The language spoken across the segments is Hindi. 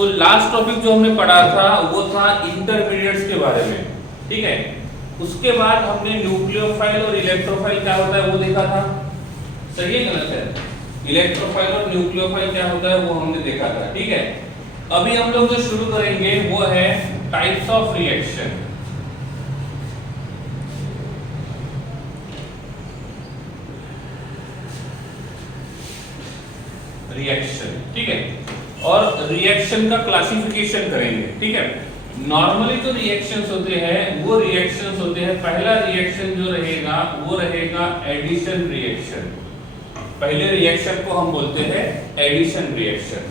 तो लास्ट टॉपिक जो हमने पढ़ा था वो था इंटरमीडिएट्स के बारे में, ठीक है। उसके बाद हमने न्यूक्लियोफाइल और इलेक्ट्रोफाइल क्या होता है वो देखा था, सही है गलत है? इलेक्ट्रोफाइल और न्यूक्लियोफाइल क्या होता है वो हमने देखा था, ठीक है। अभी हम लोग जो शुरू करेंगे वो है टाइप्स ऑफ रिएक्शन। रिएक्शन, ठीक है। और रिएक्शन का क्लासिफिकेशन करेंगे, ठीक है। नॉर्मली जो रिएक्शंस होते हैं वो रिएक्शंस होते हैं, पहला रिएक्शन जो रहेगा वो रहेगा एडिशन रिएक्शन। पहले रिएक्शन को हम बोलते हैं एडिशन रिएक्शन।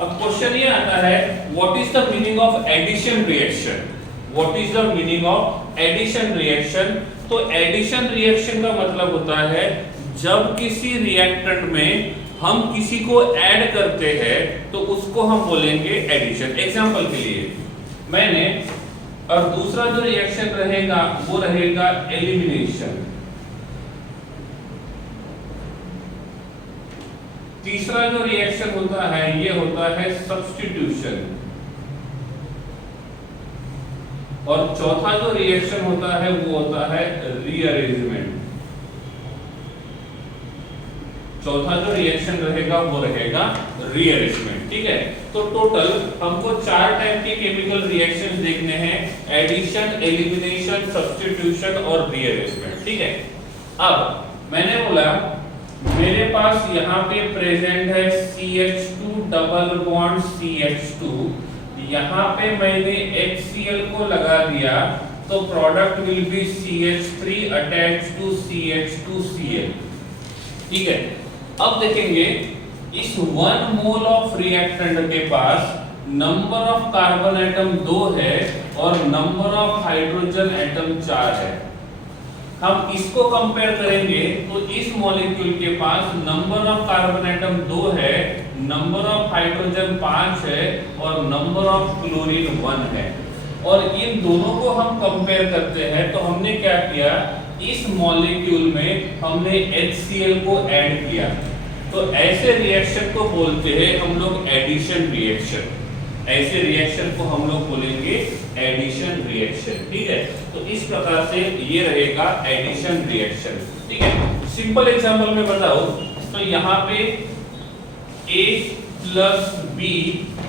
अब क्वेश्चन ये आता है what is the meaning of addition reaction, what is the meaning of addition reaction. तो एडिशन रिएक्शन का मतलब होता है जब किसी रिएक्टेंट में हम किसी को ऐड करते हैं तो उसको हम बोलेंगे एडिशन। एग्जांपल के लिए मैंने, और दूसरा जो रिएक्शन रहेगा वो रहेगा एलिमिनेशन, तीसरा जो रिएक्शन होता है ये होता है सब्स्टिट्यूशन, और चौथा जो रिएक्शन होता है वो होता है रीअरेंजमेंट। चौथा जो रिएक्शन रहेगा वो रहेगा रीअरेंजमेंट, ठीक है। तो टोटल हमको 4 टाइप के केमिकल रिएक्शंस देखने हैं, एडिशन, एलिमिनेशन, सब्स्टिट्यूशन और रीअरेंजमेंट, ठीक है। अब मैंने बोला मेरे पास यहाँ पे प्रेजेंट है CH2 डबल बॉन्ड CH2, यहाँ पे मैंने HCl को लगा दिया तो product will be CH3 attached to CH2Cl, ठीक है। अब देखेंगे इस 1 मोल ऑफ रिएक्टेंट के पास नंबर ऑफ कार्बन एटम 2 है और नंबर ऑफ हाइड्रोजन एटम 4 है। हम इसको कंपेयर करेंगे तो इस मॉलिक्यूल के पास नंबर ऑफ कार्बन एटम 2 है, नंबर ऑफ हाइड्रोजन 5 है और नंबर ऑफ क्लोरीन 1 है। और इन दोनों को हम कंपेयर करते हैं तो हमने क्या किया, इस मॉलिक्यूल में हमने HCl को ऐड किया, तो ऐसे रिएक्शन को बोलते हैं हम लोग एडिशन रिएक्शन। ऐसे रिएक्शन को हम लोग बोलेंगे एडिशन रिएक्शन, ठीक है। तो इस प्रकार से ये रहेगा एडिशन रिएक्शन, ठीक है। सिंपल एग्जांपल में बताओ तो यहाँ पे A plus B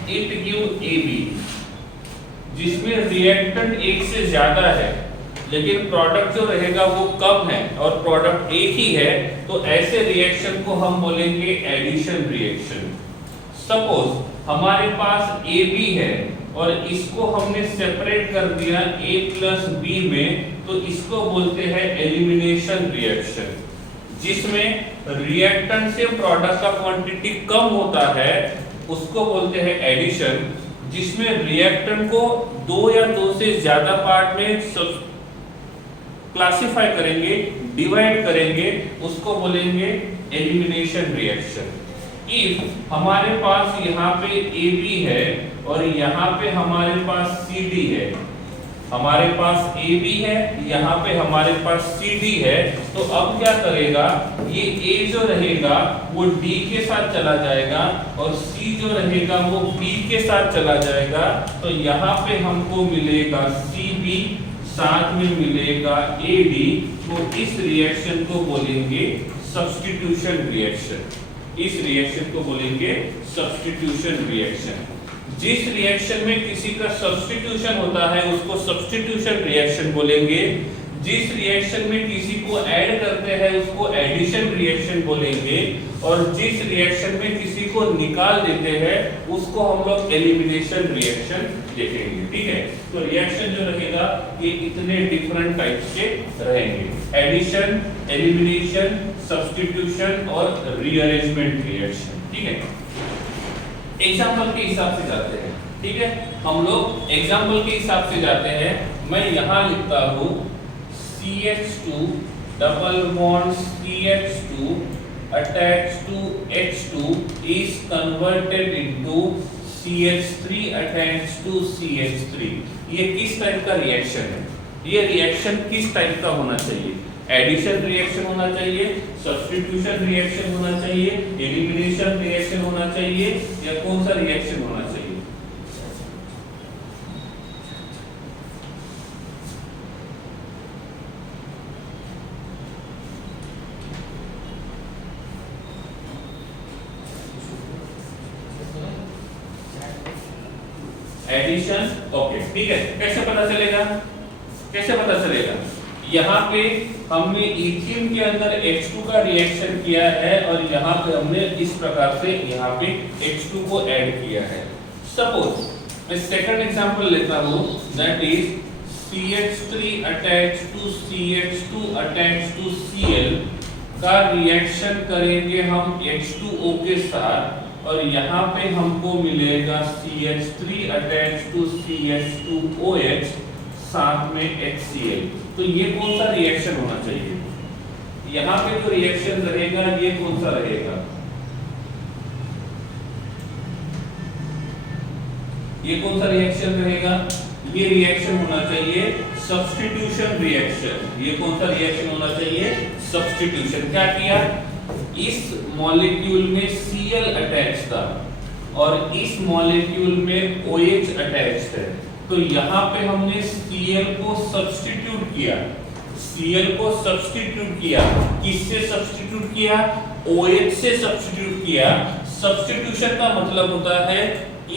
it give AB, जिसमें रिएक्टेंट एक से ज्यादा है लेकिन प्रोडक्ट जो रहेगा वो कम है और प्रोडक्ट एक ही है, तो ऐसे रिएक्शन को हम बोलेंगे एडिशन रिएक्शन। सपोज हमारे पास AB है और इसको हमने सेपरेट कर दिया A प्लस B में, तो इसको बोलते हैं एलिमिनेशन रिएक्शन। जिसमें रिएक्टेंट से प्रोडक्ट का क्वांटिटी कम होता है उसको बोलते हैं एडिशन। जिसमें रिएक्टेंट को 2 या 2 से ज्यादा पार्ट में क्लासिफाई करेंगे, डिवाइड करेंगे, उसको बोलेंगे एलिमिनेशन रिएक्शन। इफ हमारे पास यहाँ पे AB है और यहाँ पे हमारे पास CD है, हमारे पास AB है, यहाँ पे हमारे पास CD है, तो अब क्या करेगा, ये A जो रहेगा वो D के साथ चला जाएगा और C जो रहेगा वो B के साथ चला जाएगा, तो यहाँ पे हमको मिलेगा CB, साथ में मिलेगा AD। तो इस रिएक्शन को बोलेंगे सब्स्टिट्यूशन रिएक्शन। इस रिएक्शन को बोलेंगे सब्स्टिट्यूशन रिएक्शन। जिस रिएक्शन में किसी का सब्स्टिट्यूशन होता है उसको सब्स्टिट्यूशन रिएक्शन बोलेंगे। जिस रिएक्शन में किसी को ऐड करते हैं उसको एडिशन रिएक्शन बोलेंगे, और जिस रिएक्शन में किसी को निकाल देते हैं उसको हम लोग एलिमिनेशन रिएक्शन देखेंगे, ठीक है। तो रिएक्शन जो रहेगा ये इतने डिफरेंट टाइप्स के रहेंगे, एडिशन, एलिमिनेशन, सब्स्टिट्यूशन और रीअरेंजमेंट रिएक्शन, ठीक है। एग्जांपल के हिसाब से जाते हैं, ठीक है। हम लोग एग्जांपल के हिसाब से जाते हैं। मैं यहां लिखता हूं CH2 double bond CH2 attached to H2 is converted into CH3 attached to CH3। ये किस टाइप का रिएक्शन है, ये रिएक्शन किस टाइप का होना चाहिए, एडिशन रिएक्शन होना चाहिए, सब्स्टिट्यूशन रिएक्शन होना चाहिए, एलिमिनेशन रिएक्शन होना चाहिए, या कौन सा रिएक्शन होना चाहिए? एडिशन, ओके ठीक है। कैसे पता चलेगा, कैसे पता चलेगा? यहाँ पे हमने इथीन के अंदर H2 का रिएक्शन किया है और यहाँ पे हमने इस प्रकार से यहाँ पे H2 को ऐड किया है। सपोज मैं सेकंड एग्जांपल लेता हूँ, that is CH3 attach to CH2 attach to Cl का रिएक्शन करेंगे हम H2O के साथ और यहाँ पे हमको मिलेगा CH3 अटैच टू CH2OH साथ में HCl। तो ये कौन सा रिएक्शन होना चाहिए? यहाँ पे जो रिएक्शन रहेगा ये कौन सा रहेगा? ये कौन सा रिएक्शन रहेगा? ये रिएक्शन होना चाहिए सब्स्टिट्यूशन रिएक्शन। ये कौन सा रिएक्शन होना चाहिए? सब्स्टिट्यूशन। क्या किया? इस मॉलिक्यूल में Cl अटैच था और इस मॉलिक्यूल में OH अटैच है, तो यहाँ पे हमने Cl को सब्स्टिट्यूट किया। Cl को सब्स्टिट्यूट किया, किससे सब्स्टिट्यूट किया? OH से सब्स्टिट्यूट किया। सब्स्टिट्यूशन का मतलब होता है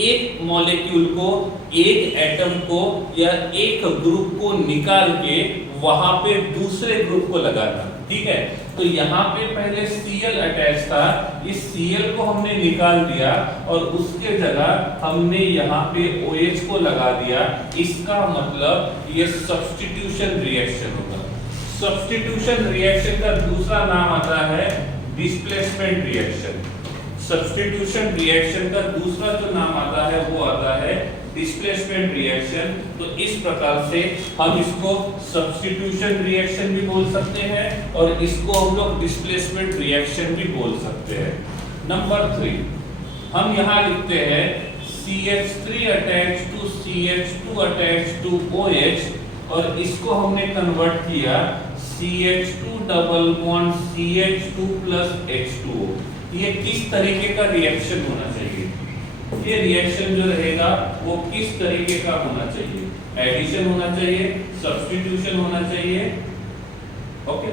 एक मॉलिक्यूल को, एक एटम को या एक ग्रुप को निकाल के वहां पे दूसरे ग्रुप को लगाना, ठीक है। तो यहाँ पे पहले Cl अटैच था, इस Cl को हमने निकाल दिया और उसके जगह हमने यहाँ पे OH को लगा दिया। इसका मतलब ये सब्स्टिट्यूशन रिएक्शन होगा। सब्स्टिट्यूशन रिएक्शन का दूसरा नाम आता है डिस्प्लेसमेंट रिएक्शन। सब्स्टिट्यूशन रिएक्शन का दूसरा जो नाम आता है वो आता है डिस्प्लेसमेंट रिएक्शन। तो इस प्रकार से हम इसको सब्स्टिट्यूशन रिएक्शन भी बोल सकते हैं और इसको हम लोग डिस्प्लेसमेंट रिएक्शन भी बोल सकते हैं। नंबर 3 हम यहाँ लिखते हैं CH3 attach to CH2 attach to OH और इसको हमने कन्वर्ट किया CH2 double bond CH2 plus H2O। ये किस तरीके का रिएक्शन होना चाहिए? ये रिएक्शन जो रहेगा वो किस तरीके का होना चाहिए? एडिशन होना चाहिए, सब्स्टिट्यूशन होना चाहिए, okay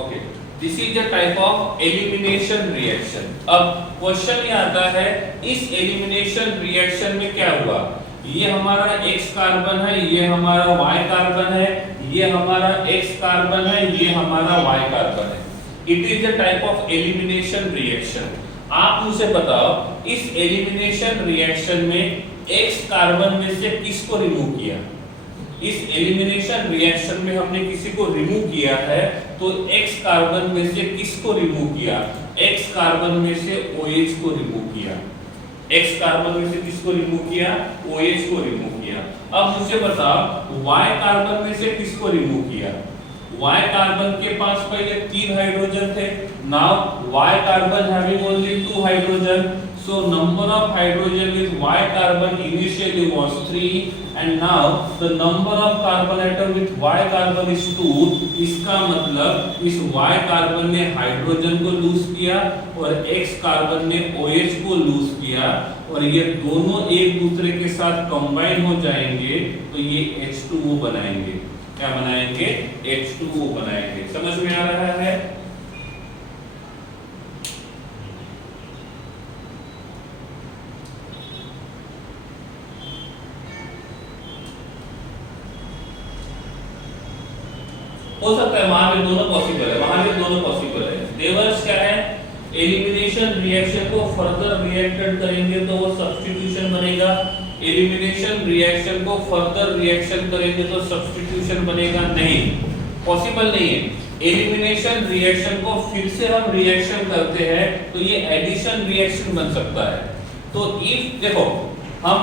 okay. This is the type of elimination reaction. अब क्वेश्चन ये आता है इस एलिमिनेशन रिएक्शन में क्या हुआ? ये हमारा X कार्बन है, ये हमारा Y कार्बन है, ये हमारा X कार्बन है, ये हमारा Y कार्बन है। It is the type of elimination reaction. आप मुझे बताओ इस एलिमिनेशन रिएक्शन में X कार्बन में से किसको रिमूव किया? इस एलिमिनेशन रिएक्शन में हमने किसी को रिमूव किया है, तो X कार्बन में से किसको रिमूव किया? X कार्बन में से OH को रिमूव किया। X कार्बन में से किसको रिमूव किया? OH को रिमूव किया। अब मुझे बताओ Y कार्बन में से किसको रिमूव किया? Y कार्बन के पास पहले 3 हाइड्रोजन थे। Now Y carbon having only 2 hydrogen, so number of hydrogen with Y carbon initially was 3 and now the number of carbon atom with Y carbon is 2। इसका मतलब इस Y कार्बन ने हाइड्रोजन को लूज किया और X कार्बन ने OH को लूज किया और ये दोनों एक दूसरे के साथ कंबाइन हो जाएंगे तो ये H2O बनाएंगे। क्या बनाएंगे? H2O बनाएंगे। समझ में आ रहा है? हो सकता है वहां पे दोनों पॉसिबल है, वहां पे दोनों पॉसिबल है। देवर्स क्या है? एलिमिनेशन रिएक्शन को फर्दर रिएक्टेड करेंगे तो वो सब्स्टिट्यूशन बनेगा, एलिमिनेशन रिएक्शन को फर्दर रिएक्शन करेंगे तो सब्स्टिट्यूशन बनेगा। नहीं, पॉसिबल नहीं है। एलिमिनेशन रिएक्शन को फिर से हम रिएक्शन करते हैं तो ये एडिशन रिएक्शन बन सकता है। तो इफ देखो हम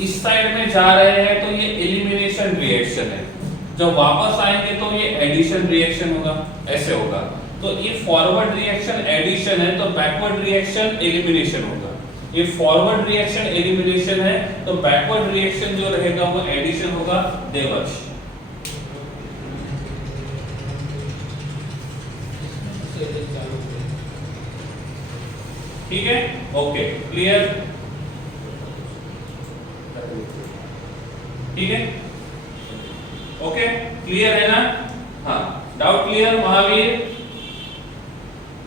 इस साइड में जा रहे हैं तो ये एलिमिनेशन रिएक्शन है, जब वापस आएंगे तो ये एडिशन रिएक्शन होगा, ऐसे होगा। तो इफ फॉरवर्ड रिएक्शन एडिशन है तो बैकवर्ड रिएक्शन एलिमिनेशन होगा। इफ फॉरवर्ड रिएक्शन एलिमिनेशन है तो बैकवर्ड रिएक्शन जो रहेगा वो एडिशन होगा। देवर्ष ठीक है, ओके क्लियर, ठीक है, ओके क्लियर है ना? हाँ, डाउट क्लियर महावीर,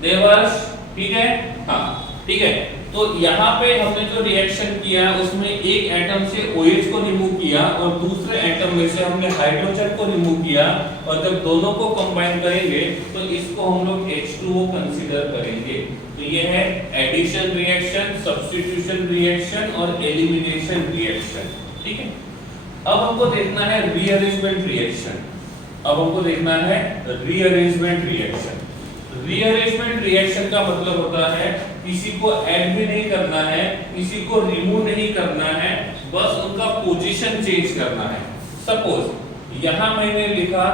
देवर्ष, ठीक है, हाँ ठीक है। तो यहाँ पे हमने जो रिएक्शन किया उसमें एक एटम से OH को रिमूव किया और दूसरे एटम में से हमने हाइड्रोजन को रिमूव किया, और जब दोनों को कंबाइन करेंगे तो इसको हम लोग H2O कंसीडर करेंगे। तो ये है एडिशन रिएक्शन, सब्स्टिट्यूशन रिएक्शन और एलिमिनेशन रिएक्शन। ठीक है, अब हमको देखना है रीअरेंजमेंट रिएक्शन। अब हमको देखना है रीअरेंजमेंट रिएक्शन। रीअरेंजमेंट रिएक्शन का मतलब होता है किसी को ऐड भी नहीं करना है, किसी को रिमूव नहीं करना है, बस उनका पोजीशन चेंज करना है। सपोज यहां मैंने लिखा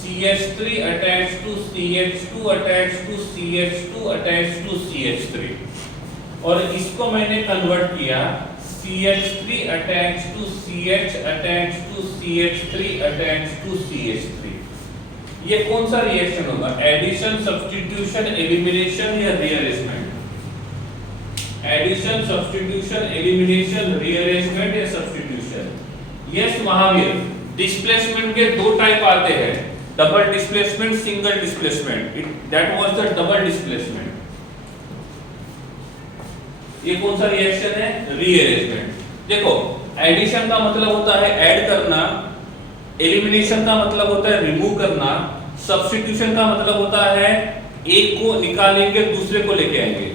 CH3 attached to CH2 attached to CH2 attached to CH3, और इसको मैंने कन्वर्ट किया CH3 attached to CH attached to CH3 attached to CH3। ये कौन सा रिएक्शन होगा? एडिशन, सब्स्टिट्यूशन, एलिमिनेशन या rearrangement? Addition, substitution, elimination, rearrangement या सब्स्टिट्यूशन? यस महावीर, डिस्प्लेसमेंट के दो टाइप आते हैं, double displacement, single displacement. That was the double displacement. ये कौन सा रिएक्शन है? रीअरेंजमेंट। देखो, एडिशन का मतलब होता है ऐड करना, एलिमिनेशन का मतलब होता है रिमूव करना, सब्स्टिट्यूशन का मतलब होता है एक को निकालेंगे दूसरे को लेके आएंगे,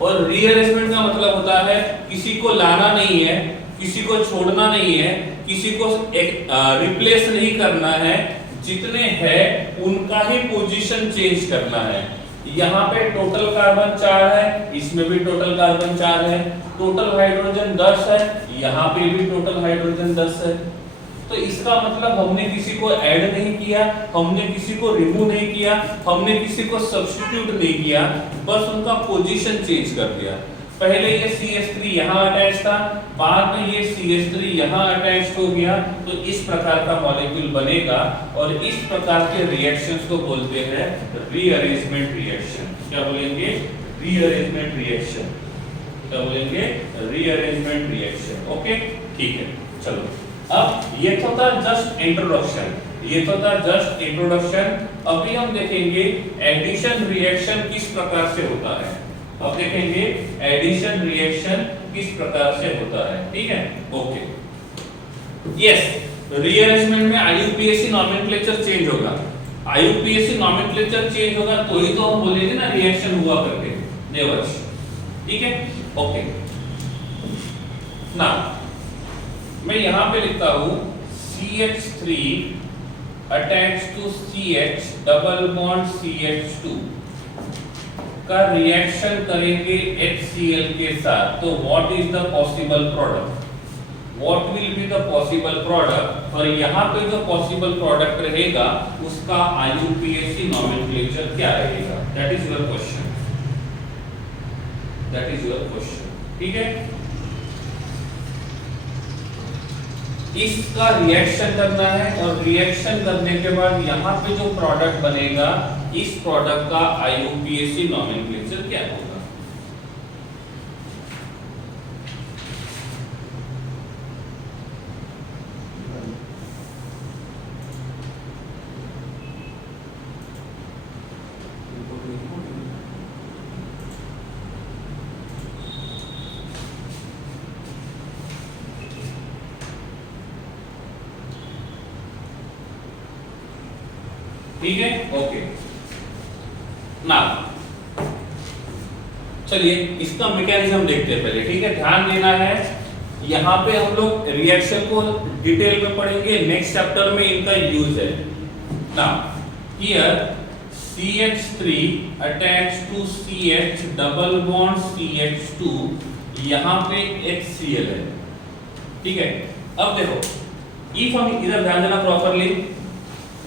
और रीअरेंजमेंट का मतलब होता है किसी को लाना नहीं है, किसी को छोड़ना नहीं है, किसी को रिप्लेस नहीं करना है, जितने हैं उनका ही पोजीशन चेंज करना है। यहाँ पे टोटल कार्बन 4 है, इसमें भी टोटल कार्बन 4 है, टोटल हाइड्रोजन 10 है, यहाँ पे भी टोटल हाइड्रोजन 10 है। तो इसका मतलब हमने किसी को ऐड नहीं किया, हमने किसी को रिमूव नहीं किया, हमने किसी को सब्स्टिट्यूट नहीं किया, बस उनका पोजीशन चेंज कर दिया। पहले ये CH3 यहाँ अटैच था, बाद में ये CH3 यहाँ अटैच हो गया, तो इस प्रकार का मॉलिक्यूल बनेगा, और इस प्रकार के रिएक्शंस को बोलते हैं रीअरेंजमेंट रिएक्शन। क्या बोलेंगे? Rearrangement reaction. क्या बोलेंगे? Rearrangement reaction. ओके, ठीक है, चलो। अब ये तो था जस्ट इंट्रोडक्शन, ये तो था जस्ट इंट्रोडक्शन। अभी हम देखेंगे एडिशन रिएक्शन किस प्रकार से होता है। अब देखेंगे एडिशन रिएक्शन किस प्रकार से होता है। ठीक है, ओके। यस, रीअरेंजमेंट में IUPAC नोमेनक्लेचर चेंज होगा। IUPAC नोमेनक्लेचर चेंज होगा तो ही तो हम बोलेंगे ना रिएक्शन हुआ करके, देवश। ठीक है, ओके। ना मैं यहां पे लिखता हूं CH3 attached to CH double bond CH2 का रिएक्शन करेंगे HCl के साथ, तो what is the possible product? What will be the possible product? और यहाँ पे जो पॉसिबल प्रोडक्ट रहेगा उसका IUPAC नोमेनक्लेचर क्या रहेगा? That is your question, that is your question. ठीक है, इसका रिएक्शन करना है, और रिएक्शन करने के बाद यहाँ पे जो प्रोडक्ट बनेगा, इस प्रोडक्ट का IUPAC नोमेनक्लेचर क्या होगा? ठीक है, ओके। ना चलिए इसका मैकेनिज्म देखते हैं पहले। ठीक है, ध्यान देना है, यहाँ पे हम लोग रिएक्शन को डिटेल में पढ़ेंगे, नेक्स्ट चैप्टर में इनका यूज है। ना here CH3 attached to CH double bond CH2, यहाँ पे HCl है। ठीक है, अब देखो, इफ हम इधर ध्यान देना प्रॉपरली,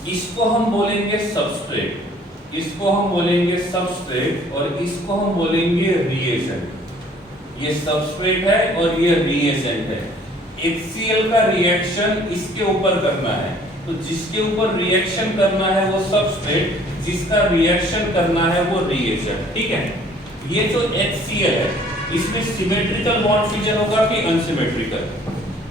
इसको हम बोलेंगे सबस्ट्रेट, इसको हम बोलेंगे सबस्ट्रेट, और इसको हम बोलेंगे रिएजेंट। ये सबस्ट्रेट है और ये रिएजेंट है। HCl का रिएक्शन इसके ऊपर करना है, तो जिसके ऊपर रिएक्शन करना है वो सबस्ट्रेट, जिसका रिएक्शन करना है वो रिएजेंट। ठीक है, ये जो HCl है इसमें सिमेट्रिकल बॉन्ड फ्यूजन होगा कि अनसिमेट्रिकल?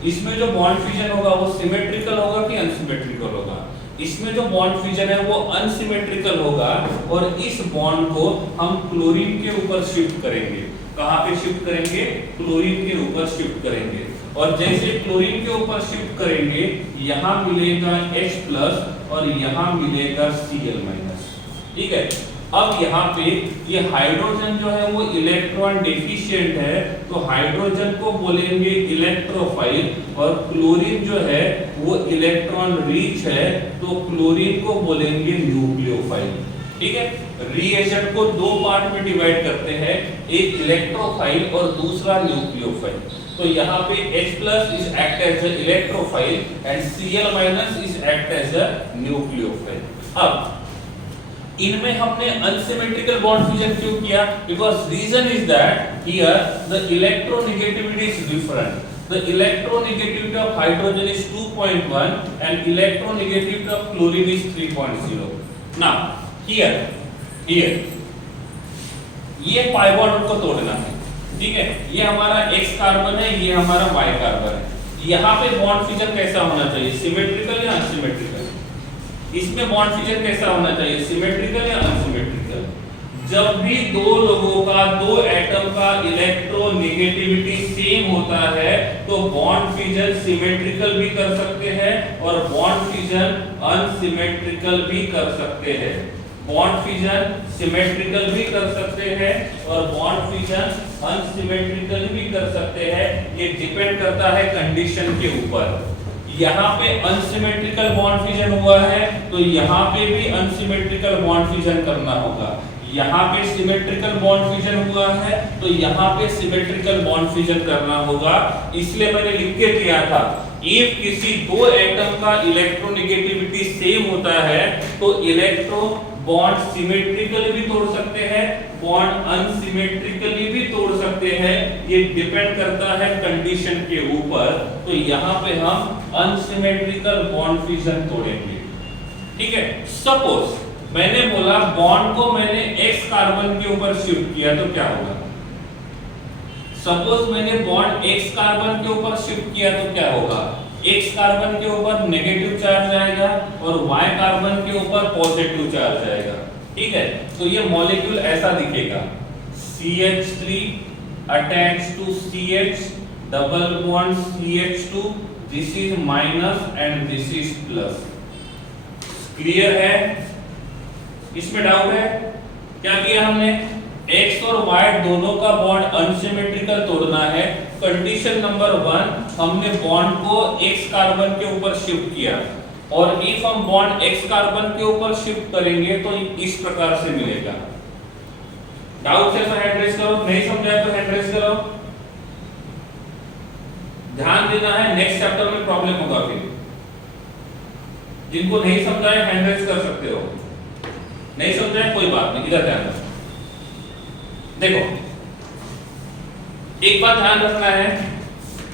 इसमें जो बॉन्ड फ्यूजन होगा वो सिमेट्रिकल होगा कि अनसिमेट्रिकल होगा? इसमें जो बॉन्ड फिजन है वो अनसिमेट्रिकल होगा और इस बॉन्ड को हम क्लोरीन के ऊपर शिफ्ट करेंगे। कहां पे शिफ्ट करेंगे? क्लोरीन के ऊपर शिफ्ट करेंगे। और जैसे क्लोरीन के ऊपर शिफ्ट करेंगे यहां मिलेगा H+ और यहां मिलेगा Cl-। ठीक है, अब यहाँ पे ये हाइड्रोजन जो है वो इलेक्ट्रॉन डेफिशिएंट है, तो हाइड्रोजन को बोलेंगे इलेक्ट्रोफाइल, और क्लोरीन जो है वो इलेक्ट्रॉन रिच है, तो क्लोरीन को बोलेंगे न्यूक्लियोफाइल। ठीक है, रिएजेंट को दो पार्ट में डिवाइड करते हैं, एक इलेक्ट्रोफाइल और दूसरा न्यूक्लियोफाइल। तो यहाँ पे H+ is act as a electrophile and Cl- is act as a nucleophile। अब इनमें हमने अनसिमेट्रिकल बॉन्ड फ्यूजन क्यों किया? Because reason is that here the electronegativity is different. The electronegativity of hydrogen is 2.1 and electronegativity of chlorine is 3.0। Now here ये पाई बॉन्ड को तोड़ना है। ठीक है, ये हमारा X कार्बन है, ये हमारा Y कार्बन है। यहाँ पे बॉन्ड फ्यूजन कैसा होना चाहिए? सिमेट्रिकल या अनसिमेट्रिकल? इसमें बॉन्ड फिजन कैसा होना चाहिए? सिमेट्रिकल या अनसिमेट्रिकल? जब भी दो लोगों का, दो एटम का इलेक्ट्रोनेगेटिविटी सेम होता है तो बॉन्ड फिजन सिमेट्रिकल भी कर सकते हैं और बॉन्ड फिजन अनसिमेट्रिकल भी कर सकते हैं। बॉन्ड फिजन सिमेट्रिकल भी कर सकते हैं और बॉन्ड फिजन अनसिमेट्रिकल भी कर सकते हैं। ये डिपेंड करता है कंडीशन के ऊपर। यहाँ पे अनसिमेट्रिकल बॉन्ड फिजन हुआ है तो यहाँ पे भी अनसिमेट्रिकल बॉन्ड फिजन करना होगा। यहाँ पे सिमेट्रिकल बॉन्ड फिजन हुआ है तो यहाँ पे सिमेट्रिकल बॉन्ड फिजन करना होगा। इसलिए मैंने लिख के दिया था, इफ किसी दो एटम का इलेक्ट्रोनेगेटिविटी सेम होता है तो इलेक्ट्रो बॉन्ड सिमेट्रिकली भी तोड़ सकते हैं, बॉन्ड अनसिमेट्रिकली भी तोड़ सकते हैं। ये डिपेंड करता है कंडीशन के ऊपर। तो यहाँ पे हम अनसिमेट्रिकल बॉन्ड फिजन तोड़ेंगे। ठीक है, सपोज मैंने बोला बॉन्ड को मैंने X कार्बन के ऊपर शिफ्ट किया तो क्या होगा? सपोज मैंने बॉन्ड X कार्बन के ऊपर शिफ्ट किया तो क्या होगा? X कार्बन के ऊपर नेगेटिव चार्ज आएगा और Y कार्बन के ऊपर पॉजिटिव चार्ज आएगा। ठीक है, तो ये मॉलिक्यूल ऐसा दिखेगा, CH3 attached to CH, double bond CH2, this is minus and this is plus। Clear है? इसमें डाउट है? क्या किया हमने? X और Y दोनों का बॉन्ड अनसिमेट्रिकल तोड़ना है। कंडीशन नंबर 1, हमने बॉन्ड को X कार्बन के ऊपर शिफ्ट किया और इफ हम बॉन्ड X कार्बन के ऊपर शिफ्ट करेंगे तो इस प्रकार से मिलेगा। डाउट है तो हैंड रेज करो, नहीं समझा तो हैंड रेज करो। ध्यान देना है, नेक्स्ट चैप्टर में प्रॉब्लम होगा। फिर जिनको नहीं समझा है हैंड रेज कर सकते हो, नहीं समझा है कोई बात नहीं, इधर ध्यान रखो। देखो एक बात ध्यान रखना है,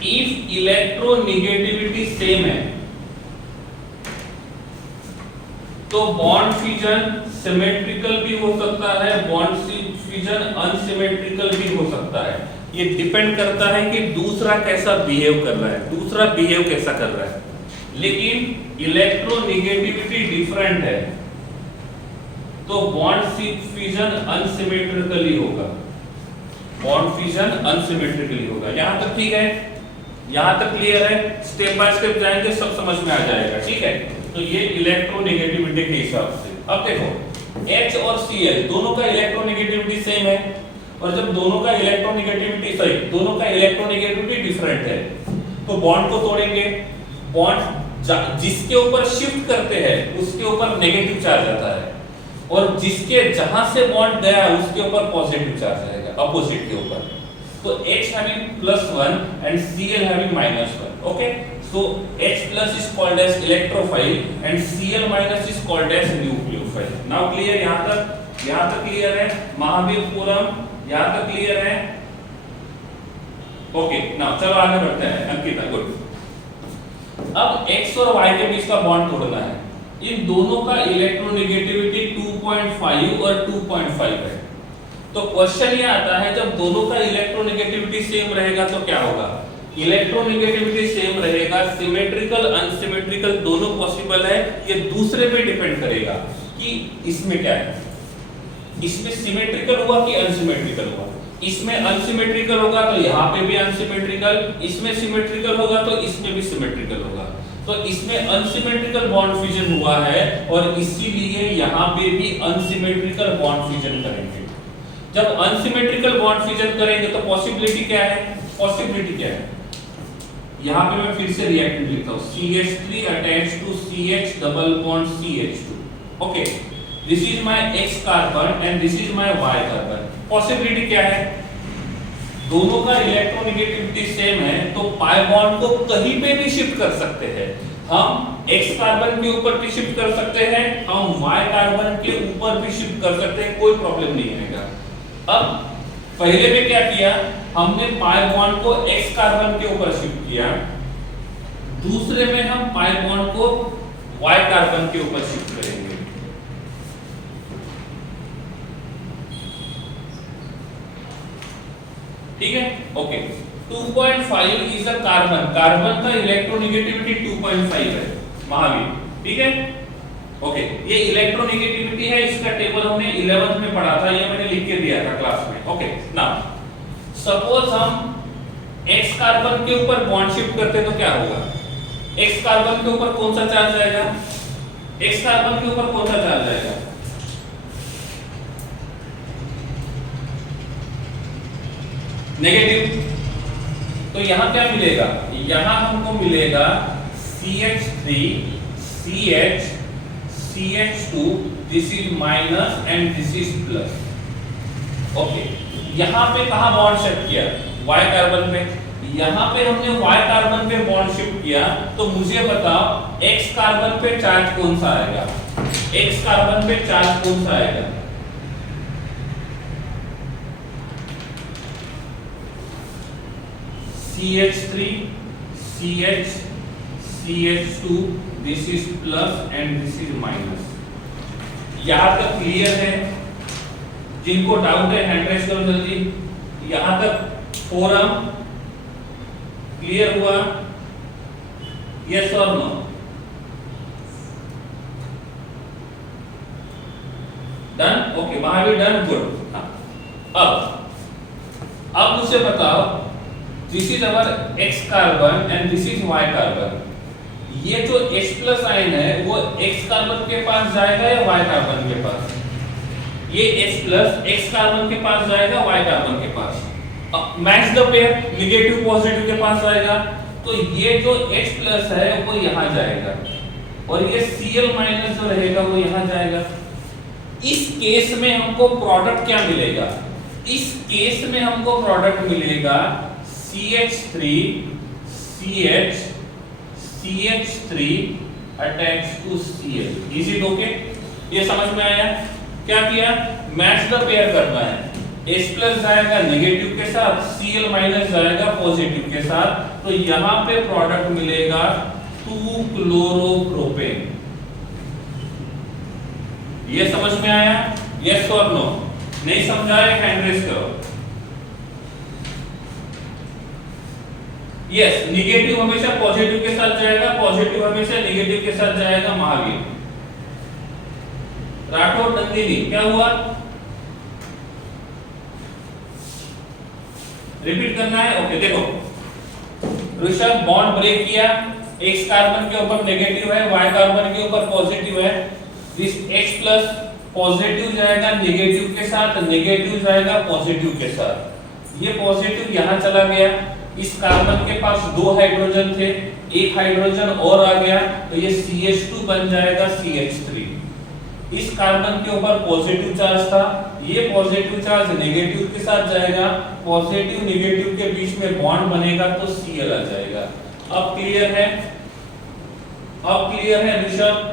इफ इलेक्ट्रोनेगेटिविटी सेम है तो बॉन्ड फिजन सिमेट्रिकल भी हो सकता है, बॉन्ड फिजन अनसिमेट्रिकल भी हो सकता है। ये डिपेंड करता है कि दूसरा कैसा बिहेव कर रहा है, दूसरा बिहेव कैसा कर रहा है। लेकिन इलेक्ट्रोनेगेटिविटी डिफरेंट है तो बॉन्ड फिजन अनसिमेट्रिकली होगा, बॉन्ड फिजन अनसिमेट्रिकली होगा। यहां तक ठीक है? यहां तक क्लियर है? स्टेप बाय स्टेप जाएंगे, सब समझ में आ जाएगा। ठीक है, तो ये इलेक्ट्रोनेगेटिविटी के हिसाब से। अब देखो H और Cl दोनों का इलेक्ट्रोनेगेटिविटी सेम है और जब दोनों का इलेक्ट्रोनेगेटिविटी डिफरेंट है तो बॉन्ड को तोड़ेंगे। बॉन्ड जिसके ऊपर शिफ्ट करते हैं उसके ऊपर नेगेटिव चार्ज आता है और जिसके जहां से बॉन्ड गया उसके ऊपर पॉजिटिव चार्ज आएगा, अपोजिट के ऊपर। तो H having +1 and Cl having -1। Okay, so H+ is called as electrophile and Cl- is called as nucleophile। now clear? यहां तक क्लियर है? महावीरपुरम यहां तक क्लियर है? ओके, नाउ चलो आगे बढ़ते हैं। अंकिता, गुड। अब X और Y के बीच का बॉन्ड तोड़ना है। इन दोनों का इलेक्ट्रोनेगेटिविटी 2.5 और 2.5 है। तो क्वेश्चन ये आता है जब दोनों का इलेक्ट्रोनेगेटिविटी सेम रहेगा तो क्या होगा? इलेक्ट्रोनेगेटिविटी सेम रहेगा, सिमेट्रिकल अनसिमेट्रिकल दोनों पॉसिबल है। ये दूसरे पे डिपेंड करेगा कि इसमें क्या है, इसमें सिमेट्रिकल हुआ कि अनसिमेट्रिकल हुआ। इसमें अनसिमेट्रिकल होगा तो यहाँ पे भी अनसिमेट्रिकल, इसमें सिमेट्रिकल होगा तो इसमें भी सिमेट्रिकल होगा। तो इसमें अनसिमेट्रिकल बॉन्ड फ्यूजन हुआ है और इसीलिए यहाँ पे भी अनसिमेट्रिकल बॉन्ड फ्यूजन करेंगे। जब अनसिमेट्रिकल बॉन्ड फ्यूजन करेंगे तो पॉसिबिलिटी क्या है, पॉसिबिलिटी क्या है, यहाँ पे मैं फिर से रिएक्टेंट लिखता हूँ, CH3 attach to CH double bond CH2। Okay, this is my X carbon and this is my Y carbon. Possibility क्या है, दोनों का इलेक्ट्रोनेगेटिविटी सेम है तो पाई बॉन्ड को कहीं पे भी शिफ्ट कर सकते हैं। हम X कार्बन के ऊपर भी शिफ्ट कर सकते हैं, हम Y कार्बन के ऊपर भी शिफ्ट कर सकते हैं, कोई प्रॉब्लम नहीं आएगा। अब पहले में क्या किया, हमने पाई बॉन्ड को X कार्बन के ऊपर शिफ्ट किया, दूसरे में हम पाई बॉन्ड को Y कार्बन के ऊपर शिफ्ट करेंगे। ठीक है, okay. 2.5 is a carbon, carbon का इलेक्ट्रोनेगेटिविटी 2.5 है महावीर, ठीक है, ओके। ये इलेक्ट्रोनेगेटिविटी है, इसका टेबल हमने 11th में पढ़ा था, ये मैंने लिख के दिया था क्लास में। ओके, नाउ सपोज हम X कार्बन के ऊपर बॉन्ड शिफ्ट करते तो क्या होगा, X कार्बन के ऊपर कौन सा चार्ज आएगा, X कार्बन के ऊपर कौन सा चार्ज आएगा, नेगेटिव। तो यहां क्या मिलेगा, यहां हमको मिलेगा CH3 CH CH2, this is minus and this is plus. Okay, यहां पे कहां बॉन्ड शिफ्ट किया, Y कार्बन पे, यहां पे हमने Y कार्बन पे बॉन्ड शिफ्ट किया, तो मुझे बताओ X कार्बन पे चार्ज कौन सा आएगा, X कार्बन पे चार्ज कौन सा आएगा, CH3 CH CH2, this is plus and this is minus। यहां तक क्लियर है, जिनको डाउट है हैंड रेज करो जल्दी। यहां तक फोरम क्लियर हुआ, यस और no, done, okay Mahavir done, good. अब मुझे बताओ, this is our X carbon and this is Y carbon. ये जो H प्लस आयन है वो X कार्बन के पास जाएगा या Y कार्बन के पास, ये H प्लस X कार्बन के पास जाएगा Y कार्बन के पास। Match the pair, negative positive के पास जाएगा, तो ये जो H प्लस है वो यहां जाएगा और ये Cl माइनस जो रहेगा वो यहां जाएगा। इस केस में हमको प्रोडक्ट क्या मिलेगा, इस केस में हमको प्रोडक्ट मिलेगा CH3 CH CH3 attach to Cl। Is it okay, ये समझ में आया। क्या किया, मैच द पेयर करना है, H प्लस जाएगा नेगेटिव के साथ, Cl माइनस जाएगा पॉजिटिव के साथ, तो यहां पे प्रोडक्ट मिलेगा 2 क्लोरोप्रोपेन। ये समझ में आया, यस और नो, नहीं समझा है हैंड रेज करो। यस, नेगेटिव हमेशा पॉजिटिव के साथ जाएगा, पॉजिटिव हमेशा नेगेटिव के साथ जाएगा महावीर। राठौर नंदिनी, क्या हुआ, रिपीट करना है, ओके। देखो ऋषभ बॉन्ड ब्रेक किया, X कार्बन के ऊपर नेगेटिव है, Y कार्बन के ऊपर पॉजिटिव है, दिस H प्लस पॉजिटिव जाएगा नेगेटिव के साथ, नेगेटिव जाएगा पॉजिटिव के साथ, ये पॉजिटिव यहां चला गया, इस कार्बन के पास 2 हाइड्रोजन थे, एक हाइड्रोजन और आ गया, तो ये CH2 बन जाएगा CH3। इस कार्बन के ऊपर पॉजिटिव चार्ज था, ये पॉजिटिव चार्ज नेगेटिव के साथ जाएगा, पॉजिटिव नेगेटिव के बीच में बॉन्ड बनेगा तो Cl आ जाएगा। अब क्लियर है, अब क्लियर है ऋषभ,